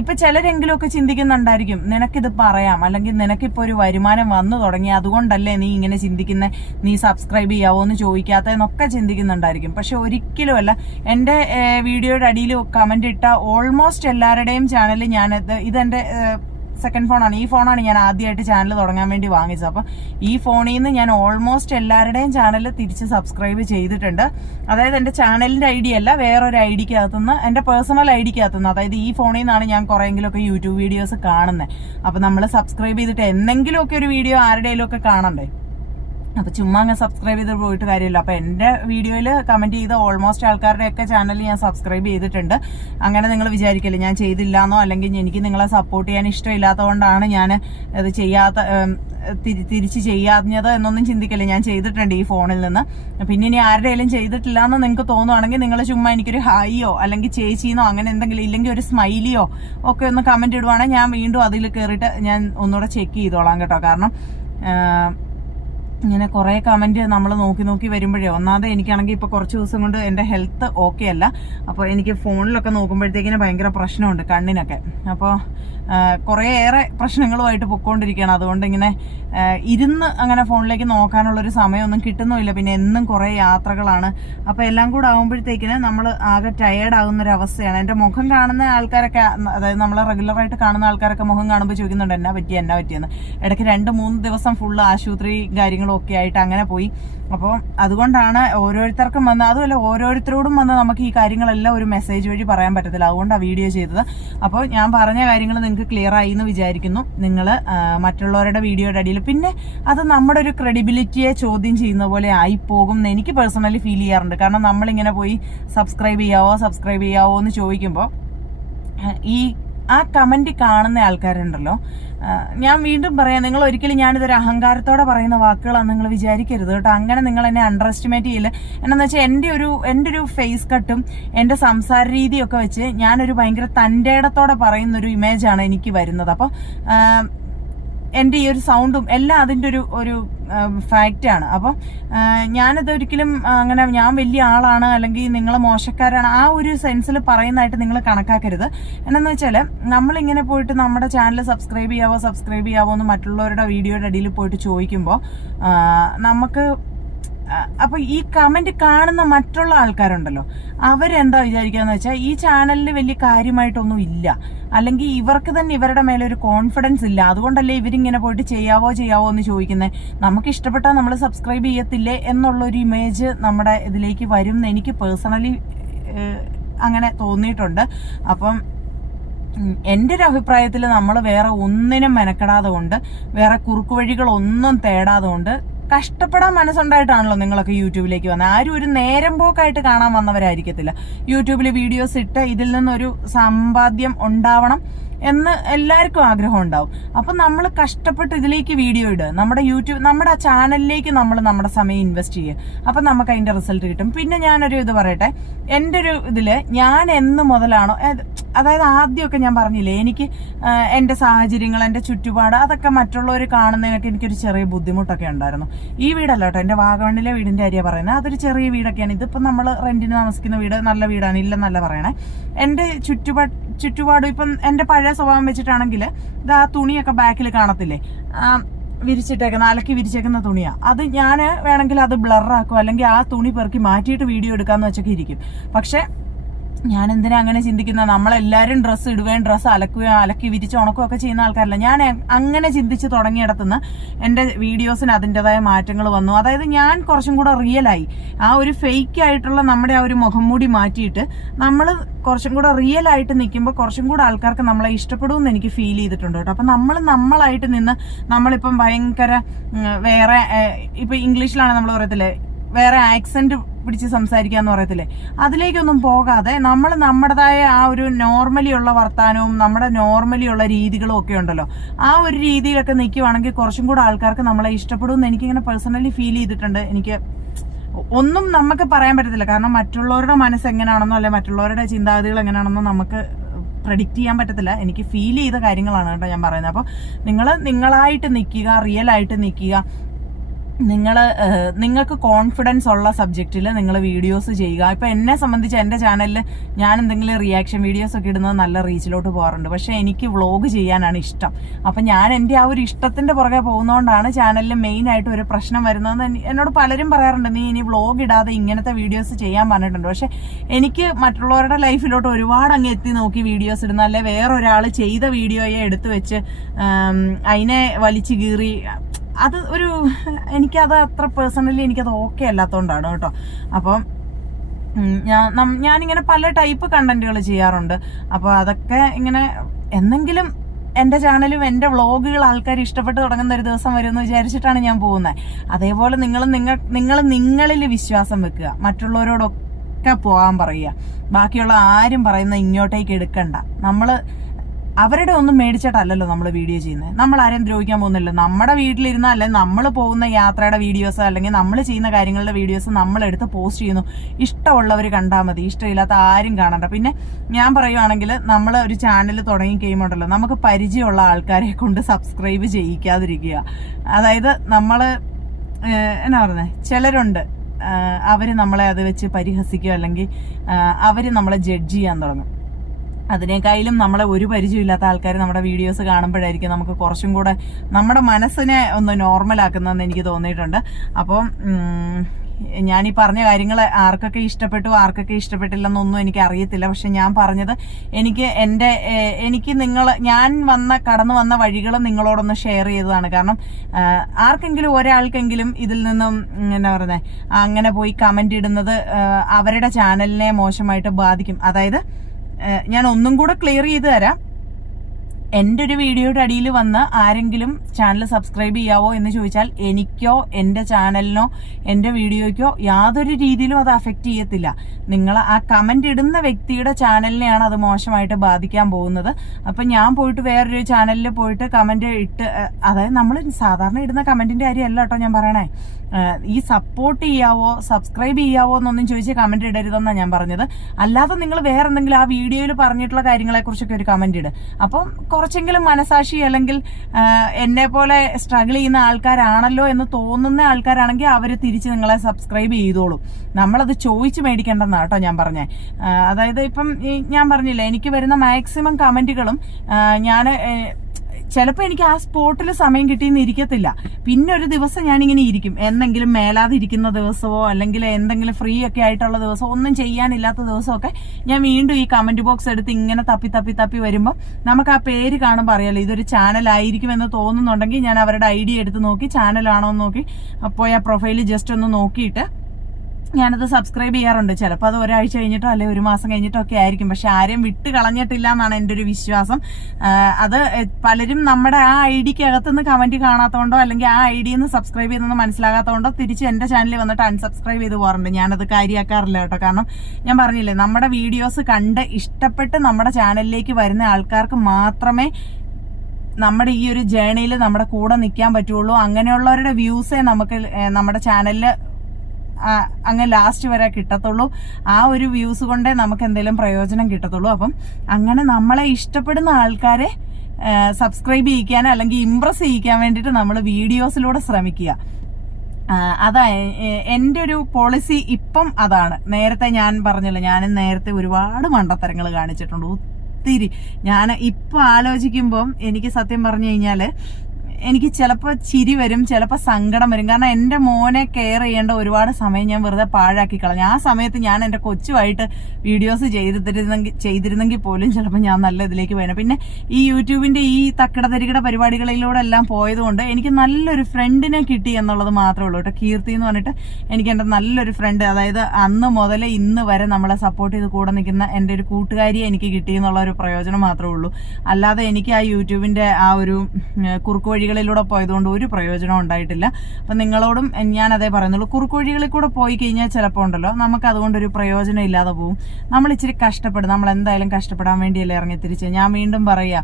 ഇപ്പൊ ചിലരെങ്കിലും ഒക്കെ ചിന്തിക്കുന്നുണ്ടായിരിക്കും, നിനക്കിത് പറയാം, അല്ലെങ്കിൽ നിനക്കിപ്പോ ഒരു വരുമാനം വന്നു തുടങ്ങി അതുകൊണ്ടല്ലേ നീ ഇങ്ങനെ ചിന്തിക്കുന്നേ, നീ സബ്സ്ക്രൈബ് ചെയ്യാവോ എന്ന് ചോദിക്കാത്തതെന്നൊക്കെ ചിന്തിക്കുന്നുണ്ടായിരിക്കും. പക്ഷെ ഒരിക്കലുമല്ല. എന്റെ വീഡിയോയുടെ അടിയിൽ കമന്റ് ഇട്ട ഓൾമോസ്റ്റ് എല്ലാവരുടെയും ചാനലിൽ ഇതെന്റെ സെക്കൻഡ് ഫോണാണ്. ഈ ഫോണാണ് ഞാൻ ആദ്യമായിട്ട് ചാനൽ തുടങ്ങാൻ വേണ്ടി വാങ്ങിച്ചത്. അപ്പം ഈ ഫോണിൽ നിന്ന് ഞാൻ ഓൾമോസ്റ്റ് എല്ലാവരുടെയും ചാനൽ തിരിച്ച് സബ്സ്ക്രൈബ് ചെയ്തിട്ടുണ്ട്. അതായത് എന്റെ ചാനലിന്റെ ഐഡി അല്ല, വേറൊരു ഐഡിക്കകത്തുനിന്ന്, എന്റെ പേഴ്സണൽ ഐഡിക്കകത്തുനിന്ന്, അതായത് ഈ ഫോണിൽ നിന്നാണ് ഞാൻ കുറെയെങ്കിലുമൊക്കെ യൂട്യൂബ് വീഡിയോസ് കാണുന്നത്. അപ്പൊ നമ്മൾ സബ്സ്ക്രൈബ് ചെയ്തിട്ട് എന്തെങ്കിലുമൊക്കെ ഒരു വീഡിയോ ആരുടെയിലും ഒക്കെ കാണണ്ടേ. അപ്പൊ ചുമ്മാ അങ്ങ് സബ്സ്ക്രൈബ് ചെയ്ത് പോയിട്ട് കാര്യമില്ല. അപ്പൊ എന്റെ വീഡിയോയിൽ കമന്റ് ചെയ്ത ഓൾമോസ്റ്റ് ആൾക്കാരുടെയൊക്കെ ചാനൽ ഞാൻ സബ്സ്ക്രൈബ് ചെയ്തിട്ടുണ്ട്. അങ്ങനെ നിങ്ങൾ വിചാരിക്കില്ല ഞാൻ ചെയ്തില്ലാന്നോ, അല്ലെങ്കിൽ എനിക്ക് നിങ്ങളെ സപ്പോർട്ട് ചെയ്യാൻ ഇഷ്ടമില്ലാത്തതുകൊണ്ടാണ് ഞാൻ അത് തിരിച്ച് ചെയ്യാഞ്ഞത് എന്നൊന്നും ചിന്തിക്കില്ല. ഞാൻ ചെയ്തിട്ടുണ്ട് ഈ ഫോണിൽ നിന്ന്. പിന്നെ ഇനി ആരുടെയും ചെയ്തിട്ടില്ല എന്ന് നിങ്ങൾക്ക് തോന്നുവാണെങ്കിൽ നിങ്ങൾ ചുമ്മാ എനിക്കൊരു ഹായിയോ അല്ലെങ്കിൽ ചേച്ചിന്നോ അങ്ങനെ എന്തെങ്കിലും, ഇല്ലെങ്കിൽ ഒരു സ്മൈലിയോ ഒക്കെ ഒന്ന് കമന്റ് ഇടുവാണെങ്കിൽ ഞാൻ വീണ്ടും അതിൽ കയറിയിട്ട് ഞാൻ ഒന്നുകൂടെ ചെക്ക് ചെയ്തോളാം കേട്ടോ. കാരണം ഇങ്ങനെ കുറേ കമന്റ് നമ്മൾ നോക്കി നോക്കി വരുമ്പോഴേ ഒന്നാമത് എനിക്കാണെങ്കിൽ ഇപ്പോൾ കുറച്ച് ദിവസം കൊണ്ട് എൻ്റെ ഹെൽത്ത് ഓക്കെ അല്ല. അപ്പോൾ എനിക്ക് ഫോണിലൊക്കെ നോക്കുമ്പോഴത്തേക്കിന് ഭയങ്കര പ്രശ്നമുണ്ട് കണ്ണിനൊക്കെ. അപ്പോൾ കുറേയേറെ പ്രശ്നങ്ങളുമായിട്ട് പൊയ്ക്കൊണ്ടിരിക്കുകയാണ്. അതുകൊണ്ട് ഇങ്ങനെ ഇരുന്ന് അങ്ങനെ ഫോണിലേക്ക് നോക്കാനുള്ളൊരു സമയമൊന്നും കിട്ടുന്നുമില്ല. പിന്നെ എന്നും കുറേ യാത്രകളാണ്. അപ്പോൾ എല്ലാം കൂടെ ആകുമ്പോഴത്തേക്കിന് നമ്മൾ ആകെ ടയേർഡാകുന്നൊരവസ്ഥയാണ്. എൻ്റെ മുഖം കാണുന്ന ആൾക്കാരൊക്കെ, അതായത് നമ്മളെ റെഗുലറായിട്ട് കാണുന്ന ആൾക്കാരൊക്കെ മുഖം കാണുമ്പോൾ ചോദിക്കുന്നുണ്ട് എന്നാ പറ്റിയെന്ന്. ഇടയ്ക്ക് 2-3 ദിവസം ഫുള്ള് ആശുപത്രി കാര്യങ്ങളും ഒക്കെ ആയിട്ട് അങ്ങനെ പോയി. അപ്പോൾ അതുകൊണ്ടാണ് ഓരോരുത്തർക്കും വന്ന്, അതുമല്ല ഓരോരുത്തരോടും വന്ന് നമുക്ക് ഈ കാര്യങ്ങളെല്ലാം ഒരു മെസ്സേജ് വഴി പറയാൻ പറ്റത്തില്ല. അതുകൊണ്ടാണ് വീഡിയോ ചെയ്തത്. അപ്പോൾ ഞാൻ പറഞ്ഞ കാര്യങ്ങൾ നിങ്ങൾക്ക് ക്ലിയർ ആയി എന്ന് വിചാരിക്കുന്നു. നിങ്ങൾ മറ്റുള്ളവരുടെ വീഡിയോയുടെ അടിയിൽ, പിന്നെ അത് നമ്മുടെ ഒരു ക്രെഡിബിലിറ്റിയെ ചോദ്യം ചെയ്യുന്ന പോലെ ആയിപ്പോകും എന്ന് എനിക്ക് പേഴ്സണലി ഫീൽ ചെയ്യാറുണ്ട്. കാരണം നമ്മളിങ്ങനെ പോയി സബ്സ്ക്രൈബ് ചെയ്യാവോ എന്ന് ചോദിക്കുമ്പോൾ ആ കമന്റ് കാണുന്ന ആൾക്കാരുണ്ടല്ലോ, ഞാൻ വീണ്ടും പറയാം, നിങ്ങൾ ഒരിക്കലും ഞാനിതൊരു അഹങ്കാരത്തോടെ പറയുന്ന വാക്കുകളാണ് നിങ്ങൾ വിചാരിക്കരുത് കേട്ടോ. അങ്ങനെ നിങ്ങൾ എന്നെ അണ്ടർ എസ്റ്റിമേറ്റ് ചെയ്യില്ല. എന്നാന്ന് വെച്ചാൽ എൻ്റെ ഒരു ഫേസ് കട്ടും എൻ്റെ സംസാര രീതിയൊക്കെ വെച്ച് ഞാനൊരു ഭയങ്കര തൻ്റെ ഇടത്തോടെ പറയുന്നൊരു ഇമേജാണ് എനിക്ക് വരുന്നത്. അപ്പോൾ എൻ്റെ ഈ ഒരു സൗണ്ടും എല്ലാം അതിൻ്റെ ഒരു ഫാക്റ്റാണ്. അപ്പം ഞാനിതൊരിക്കലും അങ്ങനെ ഞാൻ വലിയ ആളാണ് അല്ലെങ്കിൽ നിങ്ങൾ മോശക്കാരാണ് ആ ഒരു സെൻസിൽ പറയുന്നതായിട്ട് നിങ്ങൾ കണക്കാക്കരുത്. എന്നാന്ന് വെച്ചാൽ നമ്മളിങ്ങനെ പോയിട്ട് നമ്മുടെ ചാനൽ സബ്സ്ക്രൈബ് ചെയ്യാവോ എന്ന് മറ്റുള്ളവരുടെ വീഡിയോയുടെ അടിയിൽ പോയിട്ട് ചോദിക്കുമ്പോൾ നമുക്ക്, അപ്പൊ ഈ കമന്റ് കാണുന്ന മറ്റുള്ള ആൾക്കാരുണ്ടല്ലോ, അവരെന്താ വിചാരിക്കാന്ന് വെച്ചാൽ ഈ ചാനലിൽ വലിയ കാര്യമായിട്ടൊന്നും ഇല്ല, അല്ലെങ്കിൽ ഇവർക്ക് തന്നെ ഇവരുടെ മേലെ ഒരു കോൺഫിഡൻസ് ഇല്ല, അതുകൊണ്ടല്ലേ ഇവരിങ്ങനെ പോയിട്ട് ചെയ്യാവോ എന്ന് ചോദിക്കുന്നത്. നമുക്ക് ഇഷ്ടപ്പെട്ടാൽ നമ്മൾ സബ്സ്ക്രൈബ് ചെയ്യത്തില്ലേ എന്നുള്ളൊരു ഇമേജ് നമ്മുടെ ഇതിലേക്ക് വരും എന്ന് എനിക്ക് പേഴ്സണലി അങ്ങനെ തോന്നിയിട്ടുണ്ട്. അപ്പം എൻ്റെ ഒരു അഭിപ്രായത്തിൽ നമ്മൾ വേറെ ഒന്നിനും മെനക്കെടാതെ കൊണ്ട്, വേറെ കുറുക്കുവഴികളൊന്നും തേടാതെ കൊണ്ട്, കഷ്ടപ്പെടാൻ മനസ്സുണ്ടായിട്ടാണല്ലോ നിങ്ങളൊക്കെ യൂട്യൂബിലേക്ക് വന്നത്. ആരും ഒരു നേരം പോക്കായിട്ട് കാണാൻ വന്നവരായിരിക്കത്തില്ല. യൂട്യൂബിൽ വീഡിയോസ് ഇട്ട് ഇതിൽ നിന്നൊരു സമ്പാദ്യം ഉണ്ടാവണം എന്ന് എല്ലാവർക്കും ആഗ്രഹം ഉണ്ടാവും. അപ്പം നമ്മൾ കഷ്ടപ്പെട്ട് ഇതിലേക്ക് വീഡിയോ ഇടുക, നമ്മുടെ ചാനലിലേക്ക് നമ്മൾ നമ്മുടെ സമയം ഇൻവെസ്റ്റ് ചെയ്യുക. അപ്പം നമുക്ക് അതിന്റെ റിസൾട്ട് കിട്ടും. പിന്നെ ഞാനൊരു ഇത് പറയട്ടെ, എൻ്റെ ഒരു ഇതില് ഞാൻ എന്ന് മുതലാണോ, അതായത് ആദ്യമൊക്കെ ഞാൻ പറഞ്ഞില്ലേ, എനിക്ക് എൻ്റെ സാഹചര്യങ്ങൾ, എൻ്റെ ചുറ്റുപാട്, അതൊക്കെ മറ്റുള്ളവർ കാണുന്നതിനൊക്കെ എനിക്കൊരു ചെറിയ ബുദ്ധിമുട്ടൊക്കെ ഉണ്ടായിരുന്നു. ഈ വീടല്ല കേട്ടോ, എൻ്റെ വാഗമണ്ണിലെ വീടിന്റെ കാര്യമാണ് പറയുന്നത്. അതൊരു ചെറിയ വീടൊക്കെയാണ്. ഇതിപ്പം നമ്മൾ റെന്റിന് താമസിക്കുന്ന വീട്, നല്ല വീടാണ്, ഇല്ലെന്നല്ല പറയണേ. എൻ്റെ ചുറ്റുപാടും ഇപ്പം എൻ്റെ പഴയ സ്വഭാവം വെച്ചിട്ടാണെങ്കിൽ ഇത് ആ തുണിയൊക്കെ ബാക്കിൽ കാണത്തില്ലേ, അലക്കി വിരിച്ചേക്കുന്ന തുണിയാ. അത് ഞാൻ വേണമെങ്കിൽ അത് ബ്ലറാക്കും, അല്ലെങ്കിൽ ആ തുണി പെറുക്കി മാറ്റിയിട്ട് വീഡിയോ എടുക്കാന്ന് വെച്ചൊക്കെ ഇരിക്കും. പക്ഷെ ഞാൻ എന്തിനാ അങ്ങനെ ചിന്തിക്കുന്നത്? നമ്മളെല്ലാവരും ഡ്രസ്സ് ഇടുകയും ഡ്രസ്സ് അലക്കി വിരിച്ച് ഉണക്കുകയൊക്കെ ചെയ്യുന്ന ആൾക്കാരല്ല. ഞാൻ അങ്ങനെ ചിന്തിച്ച് തുടങ്ങിയിടത്തുനിന്ന് എൻ്റെ വീഡിയോസിന് അതിൻ്റെതായ മാറ്റങ്ങൾ വന്നു. അതായത് ഞാൻ കുറച്ചും കൂടെ റിയലായി. ആ ഒരു ഫേക്ക് ആയിട്ടുള്ള നമ്മുടെ ആ ഒരു മുഖം മൂടി മാറ്റിയിട്ട് നമ്മൾ കുറച്ചും കൂടെ റിയൽ ആയിട്ട് നിൽക്കുമ്പോൾ കുറച്ചും കൂടെ ആൾക്കാർക്ക് നമ്മളെ ഇഷ്ടപ്പെടുമെന്ന് എനിക്ക് ഫീൽ ചെയ്തിട്ടുണ്ട് കേട്ടോ. അപ്പം നമ്മളായിട്ട് നിന്ന് നമ്മളിപ്പം ഭയങ്കര വേറെ, ഇപ്പൊ ഇംഗ്ലീഷിലാണ് നമ്മൾ പറയത്തില്ലേ, വേറെ ആക്സെന്റ് പിടിച്ച് സംസാരിക്കാന്ന് പറയത്തില്ലേ, അതിലേക്കൊന്നും പോകാതെ നമ്മൾ നമ്മുടേതായ ആ ഒരു നോർമലി ഉള്ള വർത്താനവും നമ്മുടെ നോർമലി ഉള്ള രീതികളും ഒക്കെ ഉണ്ടല്ലോ, ആ ഒരു രീതിയിലൊക്കെ നിൽക്കുവാണെങ്കിൽ കുറച്ചും കൂടെ ആൾക്കാർക്ക് നമ്മളെ ഇഷ്ടപ്പെടുമെന്ന് എനിക്കിങ്ങനെ പേഴ്സണലി ഫീൽ ചെയ്തിട്ടുണ്ട്. എനിക്ക് ഒന്നും നമുക്ക് പറയാൻ പറ്റത്തില്ല, കാരണം മറ്റുള്ളവരുടെ മനസ്സ് എങ്ങനെയാണെന്നോ അല്ലെ മറ്റുള്ളവരുടെ ചിന്താഗതികൾ എങ്ങനെയാണെന്നോ നമുക്ക് പ്രഡിക്റ്റ് ചെയ്യാൻ പറ്റത്തില്ല. എനിക്ക് ഫീൽ ചെയ്ത കാര്യങ്ങളാണ് കേട്ടോ ഞാൻ പറയുന്നത്. അപ്പോൾ നിങ്ങളായിട്ട് നിൽക്കുക, റിയൽ ആയിട്ട് നിൽക്കുക. നിങ്ങൾക്ക് കോൺഫിഡൻസ് ഉള്ള സബ്ജക്റ്റിൽ നിങ്ങൾ വീഡിയോസ് ചെയ്യുക. ഇപ്പൊ എന്നെ സംബന്ധിച്ച് എൻ്റെ ചാനലിൽ ഞാൻ എന്തെങ്കിലും റിയാക്ഷൻ വീഡിയോസ് ഒക്കെ ഇടുന്നത് നല്ല റീച്ചിലോട്ട് പോകാറുണ്ട്. പക്ഷെ എനിക്ക് വ്ളോഗ് ചെയ്യാനാണ് ഇഷ്ടം. അപ്പൊ ഞാൻ എൻ്റെ ആ ഒരു ഇഷ്ടത്തിന്റെ പുറകെ പോകുന്നതുകൊണ്ടാണ് ചാനലിൽ മെയിൻ ആയിട്ട് ഒരു പ്രശ്നം വരുന്നതെന്ന് എന്നോട് പലരും പറയാറുണ്ട്. നീ ഇനി വ്ളോഗ് ഇടാതെ ഇങ്ങനത്തെ വീഡിയോസ് ചെയ്യാൻ പറഞ്ഞിട്ടുണ്ട്. പക്ഷെ എനിക്ക് മറ്റുള്ളവരുടെ ലൈഫിലോട്ട് ഒരുപാട് അങ്ങ് എത്തി നോക്കി വീഡിയോസ് ഇടുന്ന, അല്ലെ വേറൊരാൾ ചെയ്ത വീഡിയോയെ എടുത്തു വെച്ച് അതിനെ വലിച്ചു കീറി, അത് എനിക്കത് അത്ര പേഴ്സണലി എനിക്കത് ഓക്കെ അല്ലാത്തതുകൊണ്ടാണ് കേട്ടോ. അപ്പം ഞാനിങ്ങനെ പല ടൈപ്പ് കണ്ടന്റുകൾ ചെയ്യാറുണ്ട്. അപ്പോൾ അതൊക്കെ ഇങ്ങനെ എന്തെങ്കിലും എൻ്റെ ചാനലും എൻ്റെ വ്ളോഗുകൾ ആൾക്കാർ ഇഷ്ടപ്പെട്ട് തുടങ്ങുന്ന ഒരു ദിവസം വരുമെന്ന് വിചാരിച്ചിട്ടാണ് ഞാൻ പോകുന്നത്. അതേപോലെ നിങ്ങൾ നിങ്ങളിൽ വിശ്വാസം വെക്കുക, മറ്റുള്ളവരോടൊക്കെ പോകാൻ പറയുക. ബാക്കിയുള്ള ആരും പറയുന്ന ഇങ്ങോട്ടേക്ക് എടുക്കണ്ട. അവരുടെ ഒന്നും മേടിച്ചിട്ടല്ലല്ലോ നമ്മൾ വീഡിയോ ചെയ്യുന്നത്. നമ്മൾ ആരെയും ദ്രോഹിക്കാൻ പോകുന്നില്ല. നമ്മുടെ വീട്ടിലിരുന്ന, അല്ലെങ്കിൽ നമ്മൾ പോകുന്ന യാത്രയുടെ വീഡിയോസ് അല്ലെങ്കിൽ നമ്മൾ ചെയ്യുന്ന കാര്യങ്ങളുടെ വീഡിയോസ് നമ്മളെടുത്ത് പോസ്റ്റ് ചെയ്യുന്നു. ഇഷ്ടമുള്ളവർ കണ്ടാൽ മതി, ഇഷ്ടമില്ലാത്ത ആരും കാണണ്ട. പിന്നെ ഞാൻ പറയുവാണെങ്കിൽ നമ്മൾ ഒരു ചാനൽ തുടങ്ങി കഴിയുമ്പോഴല്ലോ നമുക്ക് പരിചയമുള്ള ആൾക്കാരെ കൊണ്ട് സബ്സ്ക്രൈബ് ചെയ്യിക്കാതിരിക്കുക. അതായത് എന്നാ പറയുന്നത്, ചിലരുണ്ട് അവര് നമ്മളെ അത് വെച്ച് പരിഹസിക്കുക, അല്ലെങ്കിൽ അവര് നമ്മളെ ജഡ്ജ് ചെയ്യാൻ തുടങ്ങും. അതിനേക്കാളും നമ്മളെ ഒരു പരിചയമില്ലാത്ത ആൾക്കാർ നമ്മുടെ വീഡിയോസ് കാണുമ്പോഴായിരിക്കും നമുക്ക് കുറച്ചും കൂടെ നമ്മുടെ മനസ്സിനെ ഒന്ന് നോർമലാക്കുന്നതെന്ന് എനിക്ക് തോന്നിയിട്ടുണ്ട്. അപ്പം ഞാനീ പറഞ്ഞ കാര്യങ്ങൾ ആർക്കൊക്കെ ഇഷ്ടപ്പെട്ടു ആർക്കൊക്കെ ഇഷ്ടപ്പെട്ടില്ലെന്നൊന്നും എനിക്ക് അറിയത്തില്ല. പക്ഷെ ഞാൻ പറഞ്ഞത് എനിക്ക് ഞാൻ കടന്നു വന്ന വഴികൾ നിങ്ങളോടൊന്ന് ഷെയർ ചെയ്തതാണ്. കാരണം ആർക്കെങ്കിലും ഒരാൾക്കെങ്കിലും ഇതിൽ നിന്നും എന്നാ പറയുന്നത്, അങ്ങനെ പോയി കമന്റ് ഇടുന്നത് അവരുടെ ചാനലിനെ മോശമായിട്ട് ബാധിക്കും. അതായത് ഞാൻ ഒന്നും കൂടെ ക്ലിയർ ചെയ്ത് തരാം. എന്റെ ഒരു വീഡിയോയുടെ അടിയിൽ വന്ന് ആരെങ്കിലും ചാനൽ സബ്സ്ക്രൈബ് ചെയ്യാവോ എന്ന് ചോദിച്ചാൽ എനിക്കോ എന്റെ ചാനലിനോ എന്റെ വീഡിയോയ്ക്കോ യാതൊരു രീതിയിലും അത് അഫക്റ്റ് ചെയ്യത്തില്ല. നിങ്ങൾ ആ കമന്റ് ഇടുന്ന വ്യക്തിയുടെ ചാനലിനെയാണ് അത് മോശമായിട്ട് ബാധിക്കാൻ പോകുന്നത്. അപ്പൊ ഞാൻ പോയിട്ട് വേറൊരു ചാനലിൽ പോയിട്ട് കമന്റ് ഇട്ട്, അതായത് നമ്മൾ സാധാരണ ഇടുന്ന കമന്റിന്റെ കാര്യമല്ല കേട്ടോ ഞാൻ പറയണേ, ഈ സപ്പോർട്ട് ചെയ്യാവോ സബ്സ്ക്രൈബ് ചെയ്യാവോ എന്നൊന്നും ചോദിച്ച് കമന്റ് ഇടരുതെന്നാണ് ഞാൻ പറഞ്ഞത്. അല്ലാതെ നിങ്ങൾ വേറെ എന്തെങ്കിലും ആ വീഡിയോയിൽ പറഞ്ഞിട്ടുള്ള കാര്യങ്ങളെ കുറിച്ചൊക്കെ ഒരു കമന്റ് ഇട്. അപ്പം കുറച്ചെങ്കിലും മനസാക്ഷി അല്ലെങ്കിൽ എന്നെ പോലെ സ്ട്രഗിൾ ചെയ്യുന്ന ആൾക്കാരാണല്ലോ എന്ന് തോന്നുന്ന ആൾക്കാരാണെങ്കിൽ അവര് തിരിച്ച് നിങ്ങളെ സബ്സ്ക്രൈബ് ചെയ്തോളും. നമ്മളത് ചോദിച്ചു മേടിക്കേണ്ടെന്നാ കേട്ടോ ഞാൻ പറഞ്ഞേ. അതായത് ഇപ്പം ഞാൻ പറഞ്ഞില്ലേ, എനിക്ക് വരുന്ന മാക്സിമം കമന്റുകളും ഞാൻ ചിലപ്പോൾ എനിക്ക് ആ സ്പോട്ടിൽ സമയം കിട്ടിയെന്ന് ഇരിക്കത്തില്ല. പിന്നെ ഒരു ദിവസം ഞാനിങ്ങനെ ഇരിക്കും, എന്തെങ്കിലും മേലാതിരിക്കുന്ന ദിവസമോ അല്ലെങ്കിൽ എന്തെങ്കിലും ഫ്രീ ഒക്കെ ആയിട്ടുള്ള ദിവസമോ ഒന്നും ചെയ്യാനില്ലാത്ത ദിവസമൊക്കെ ഞാൻ വീണ്ടും ഈ കമന്റ് ബോക്സ് എടുത്ത് ഇങ്ങനെ തപ്പി വരുമ്പോൾ നമുക്ക് ആ പേര് കാണുമ്പോൾ അറിയാലോ ഇതൊരു ചാനൽ ആയിരിക്കും എന്ന് തോന്നുന്നുണ്ടെങ്കിൽ ഞാൻ അവരുടെ ഐഡി എടുത്ത് നോക്കി ചാനലാണോ എന്ന് നോക്കി പോയി ആ പ്രൊഫൈല് ജസ്റ്റ് ഒന്ന് നോക്കിയിട്ട് ഞാനത് സബ്സ്ക്രൈബ് ചെയ്യാറുണ്ട്. ചിലപ്പോൾ അത് ഒരാഴ്ച കഴിഞ്ഞിട്ടോ അല്ലെങ്കിൽ ഒരു മാസം കഴിഞ്ഞിട്ടോ ഒക്കെ ആയിരിക്കും. പക്ഷെ ആരെയും വിട്ട് കളഞ്ഞിട്ടില്ല എന്നാണ് എൻ്റെ ഒരു വിശ്വാസം. അത് പലരും നമ്മുടെ ആ ഐഡിക്ക് അകത്തുനിന്ന് കമന്റ് കാണാത്തതുകൊണ്ടോ അല്ലെങ്കിൽ ആ ഐഡിയിൽ നിന്ന് സബ്സ്ക്രൈബ് ചെയ്തെന്ന് മനസ്സിലാകാത്തതുകൊണ്ടോ തിരിച്ച് എൻ്റെ ചാനലിൽ വന്നിട്ട് അൺസബ്സ്ക്രൈബ് ചെയ്ത് പോകാറുണ്ട്. ഞാനത് കാര്യമാക്കാറില്ല കേട്ടോ. കാരണം ഞാൻ പറഞ്ഞില്ലേ, നമ്മുടെ വീഡിയോസ് കണ്ട് ഇഷ്ടപ്പെട്ട് നമ്മുടെ ചാനലിലേക്ക് വരുന്ന ആൾക്കാർക്ക് മാത്രമേ നമ്മുടെ ഈ ഒരു ജേർണിയിൽ നമ്മുടെ കൂടെ നിൽക്കാൻ പറ്റുള്ളൂ. അങ്ങനെയുള്ളവരുടെ വ്യൂസേ നമുക്ക് നമ്മുടെ ചാനലിൽ അങ്ങ് ലാസ്റ്റ് വരെ കിട്ടത്തുള്ളൂ. ആ ഒരു വ്യൂസ് കൊണ്ടേ നമുക്ക് എന്തെങ്കിലും പ്രയോജനം കിട്ടത്തുള്ളൂ. അപ്പം അങ്ങനെ നമ്മളെ ഇഷ്ടപ്പെടുന്ന ആൾക്കാരെ സബ്സ്ക്രൈബ് ചെയ്യിക്കാൻ അല്ലെങ്കിൽ ഇംപ്രസ് ചെയ്യിക്കാൻ വേണ്ടിയിട്ട് നമ്മൾ വീഡിയോസിലൂടെ ശ്രമിക്കുക. അതാ എൻ്റെ ഒരു പോളിസി ഇപ്പം അതാണ്. നേരത്തെ ഞാൻ പറഞ്ഞല്ലോ, ഞാനും നേരത്തെ ഒരുപാട് മണ്ടത്തരങ്ങൾ കാണിച്ചിട്ടുണ്ട് ഒത്തിരി. ഞാൻ ഇപ്പം ആലോചിക്കുമ്പം എനിക്ക് സത്യം പറഞ്ഞു കഴിഞ്ഞാൽ എനിക്ക് ചിലപ്പോൾ ചിരി വരും, ചിലപ്പോൾ സങ്കടം വരും. കാരണം എൻ്റെ മോനെ കെയർ ചെയ്യേണ്ട ഒരുപാട് സമയം ഞാൻ വെറുതെ പാഴാക്കി കളഞ്ഞു. ആ സമയത്ത് ഞാൻ എൻ്റെ കൊച്ചുമായിട്ട് വീഡിയോസ് ചെയ്തിരുന്നെങ്കിൽ പോലും ചിലപ്പോൾ ഞാൻ നല്ല ഇതിലേക്ക് പോയത്. പിന്നെ ഈ യൂട്യൂബിൻ്റെ ഈ തക്കിട തരികിട പരിപാടികളിലൂടെ എല്ലാം പോയതുകൊണ്ട് എനിക്ക് നല്ലൊരു ഫ്രണ്ടിനെ കിട്ടി എന്നുള്ളത് മാത്രമേ ഉള്ളൂ കേട്ടോ. കീർത്തി എന്ന് പറഞ്ഞിട്ട് എനിക്ക് എൻ്റെ നല്ലൊരു ഫ്രണ്ട്, അതായത് അന്ന് മുതൽ ഇന്ന് വരെ നമ്മളെ സപ്പോർട്ട് ചെയ്ത് കൂടെ നിൽക്കുന്ന എൻ്റെ ഒരു കൂട്ടുകാരിയെ എനിക്ക് കിട്ടി എന്നുള്ള ഒരു പ്രയോജനം മാത്രമേ ഉള്ളൂ. അല്ലാതെ എനിക്ക് ആ യൂട്യൂബിൻ്റെ ആ ഒരു കുറുക്ക് വഴികളിലൂടെ പോയതുകൊണ്ട് ഒരു പ്രയോജനം ഉണ്ടായിട്ടില്ല. അപ്പം നിങ്ങളോടും ഞാൻ അതേ പറയുന്നുള്ളൂ, കുറുക്കുവഴികളിൽ കൂടെ പോയി കഴിഞ്ഞാൽ ചിലപ്പോൾ ഉണ്ടല്ലോ നമുക്ക് അതുകൊണ്ടൊരു പ്രയോജനം ഇല്ലാതെ പോകും. നമ്മൾ ഇച്ചിരി കഷ്ടപ്പെടും, നമ്മൾ എന്തായാലും കഷ്ടപ്പെടാൻ വേണ്ടിയല്ലേ ഇറങ്ങി തിരിച്ച്. ഞാൻ വീണ്ടും പറയാ,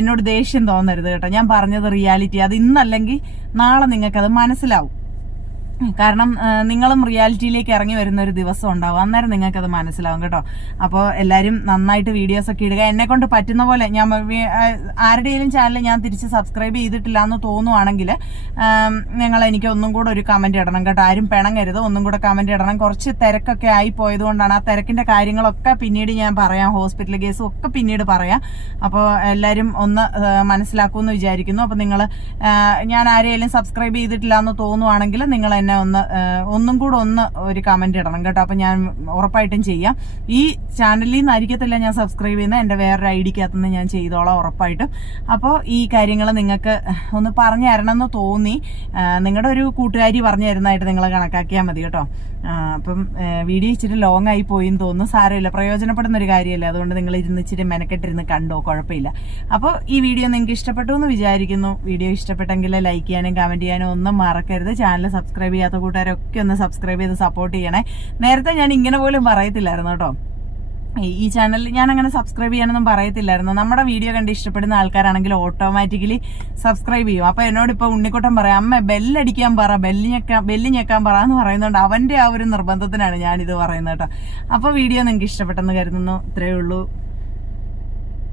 എന്നോട് ദേഷ്യം തോന്നരുത് കേട്ടോ. ഞാൻ പറഞ്ഞത് റിയാലിറ്റി. അത് ഇന്നല്ലെങ്കിൽ നാളെ നിങ്ങൾക്കത് മനസ്സിലാവും. കാരണം നിങ്ങളും റിയാലിറ്റിയിലേക്ക് ഇറങ്ങി വരുന്ന ഒരു ദിവസം ഉണ്ടാവും, അന്നേരം നിങ്ങൾക്കത് മനസ്സിലാവും കേട്ടോ. അപ്പോൾ എല്ലാവരും നന്നായിട്ട് വീഡിയോസ് ഒക്കെ ഇടുക. എന്നെ കൊണ്ട് പറ്റുന്ന പോലെ ഞാൻ ആരുടെയും ചാനൽ ഞാൻ തിരിച്ച് സബ്സ്ക്രൈബ് ചെയ്തിട്ടില്ല എന്ന് തോന്നുവാണെങ്കിൽ നിങ്ങൾ എനിക്ക് ഒന്നും കൂടെ ഒരു കമന്റ് ഇടണം കേട്ടോ. ആരും പിണങ്ങരുത്, ഒന്നും കൂടെ കമന്റ് ഇടണം. കുറച്ച് തിരക്കൊക്കെ ആയി പോയത് കൊണ്ടാണ്. ആ തിരക്കിന്റെ കാര്യങ്ങളൊക്കെ പിന്നീട് ഞാൻ പറയാം, ഹോസ്പിറ്റൽ കേസും ഒക്കെ പിന്നീട് പറയാം. അപ്പോൾ എല്ലാവരും ഒന്ന് മനസ്സിലാക്കുമെന്ന് വിചാരിക്കുന്നു. അപ്പോൾ നിങ്ങൾ ഞാൻ ആരെയും സബ്സ്ക്രൈബ് ചെയ്തിട്ടില്ല എന്ന് തോന്നുവാണെങ്കിൽ നിങ്ങൾ ഒന്നും കൂടെ ഒരു കമന്റ് ഇടണം കേട്ടോ. അപ്പൊ ഞാൻ ഉറപ്പായിട്ടും ചെയ്യാം. ഈ ചാനലിൽ നിന്നായിരിക്കത്തില്ല ഞാൻ സബ്സ്ക്രൈബ് ചെയ്യുന്നത്, എന്റെ വേറൊരു ഐഡിക്കകത്തുനിന്ന് ഞാൻ ചെയ്തോളാം ഉറപ്പായിട്ടും. അപ്പോൾ ഈ കാര്യങ്ങൾ നിങ്ങൾക്ക് ഒന്ന് പറഞ്ഞു തരണം എന്ന് തോന്നി. നിങ്ങളുടെ ഒരു കൂട്ടുകാരി പറഞ്ഞു തരുന്നതായിട്ട് നിങ്ങൾ കണക്കാക്കിയാൽ മതി കേട്ടോ. അപ്പം വീഡിയോ ഇച്ചിരി ലോങ് ആയി പോയിന്ന് തോന്നുന്നു. സാരമില്ല, പ്രയോജനപ്പെടുന്ന ഒരു കാര്യമല്ലേ, അതുകൊണ്ട് നിങ്ങൾ ഇച്ചിരി മെനക്കെട്ടിരുന്ന് കണ്ടോ, കുഴപ്പമില്ല. അപ്പോൾ ഈ വീഡിയോ നിങ്ങൾക്ക് ഇഷ്ടപ്പെട്ടു എന്ന് വിചാരിക്കുന്നു. വീഡിയോ ഇഷ്ടപ്പെട്ടെങ്കിൽ ലൈക്ക് ചെയ്യാനും കമന്റ് ചെയ്യാനും ഒന്നും മറക്കരുത്. ചാനൽ സബ്സ്ക്രൈബ് ചെയ്യാത്ത കൂട്ടുകാരൊക്കെ ഒന്ന് സബ്സ്ക്രൈബ് ചെയ്ത് സപ്പോർട്ട് ചെയ്യണേ. നേരത്തെ ഞാൻ ഇങ്ങനെ പോലും പറയത്തില്ലായിരുന്നു കേട്ടോ. ഈ ചാനലിൽ ഞാൻ അങ്ങനെ സബ്സ്ക്രൈബ് ചെയ്യാനൊന്നും പറയത്തില്ലായിരുന്നു. നമ്മുടെ വീഡിയോ കണ്ട് ഇഷ്ടപ്പെടുന്ന ആൾക്കാരാണെങ്കിൽ ഓട്ടോമാറ്റിക്കലി സബ്സ്ക്രൈബ് ചെയ്യും. അപ്പൊ എന്നോട് ഇപ്പൊ ഉണ്ണിക്കുട്ടൻ പറയാം, അമ്മ ബെല്ലടിക്കാൻ പറ, ബെല്ല് ഞെക്കാൻ പറ എന്ന് പറയുന്നുണ്ട്. അവന്റെ ആ ഒരു നിർബന്ധത്തിനാണ് ഞാനിത് പറയുന്നത് കേട്ടോ. അപ്പൊ വീഡിയോ നിങ്ങൾക്ക് ഇഷ്ടപ്പെട്ടെന്ന് കരുതുന്നു. ഇത്രയേ ഉള്ളൂ.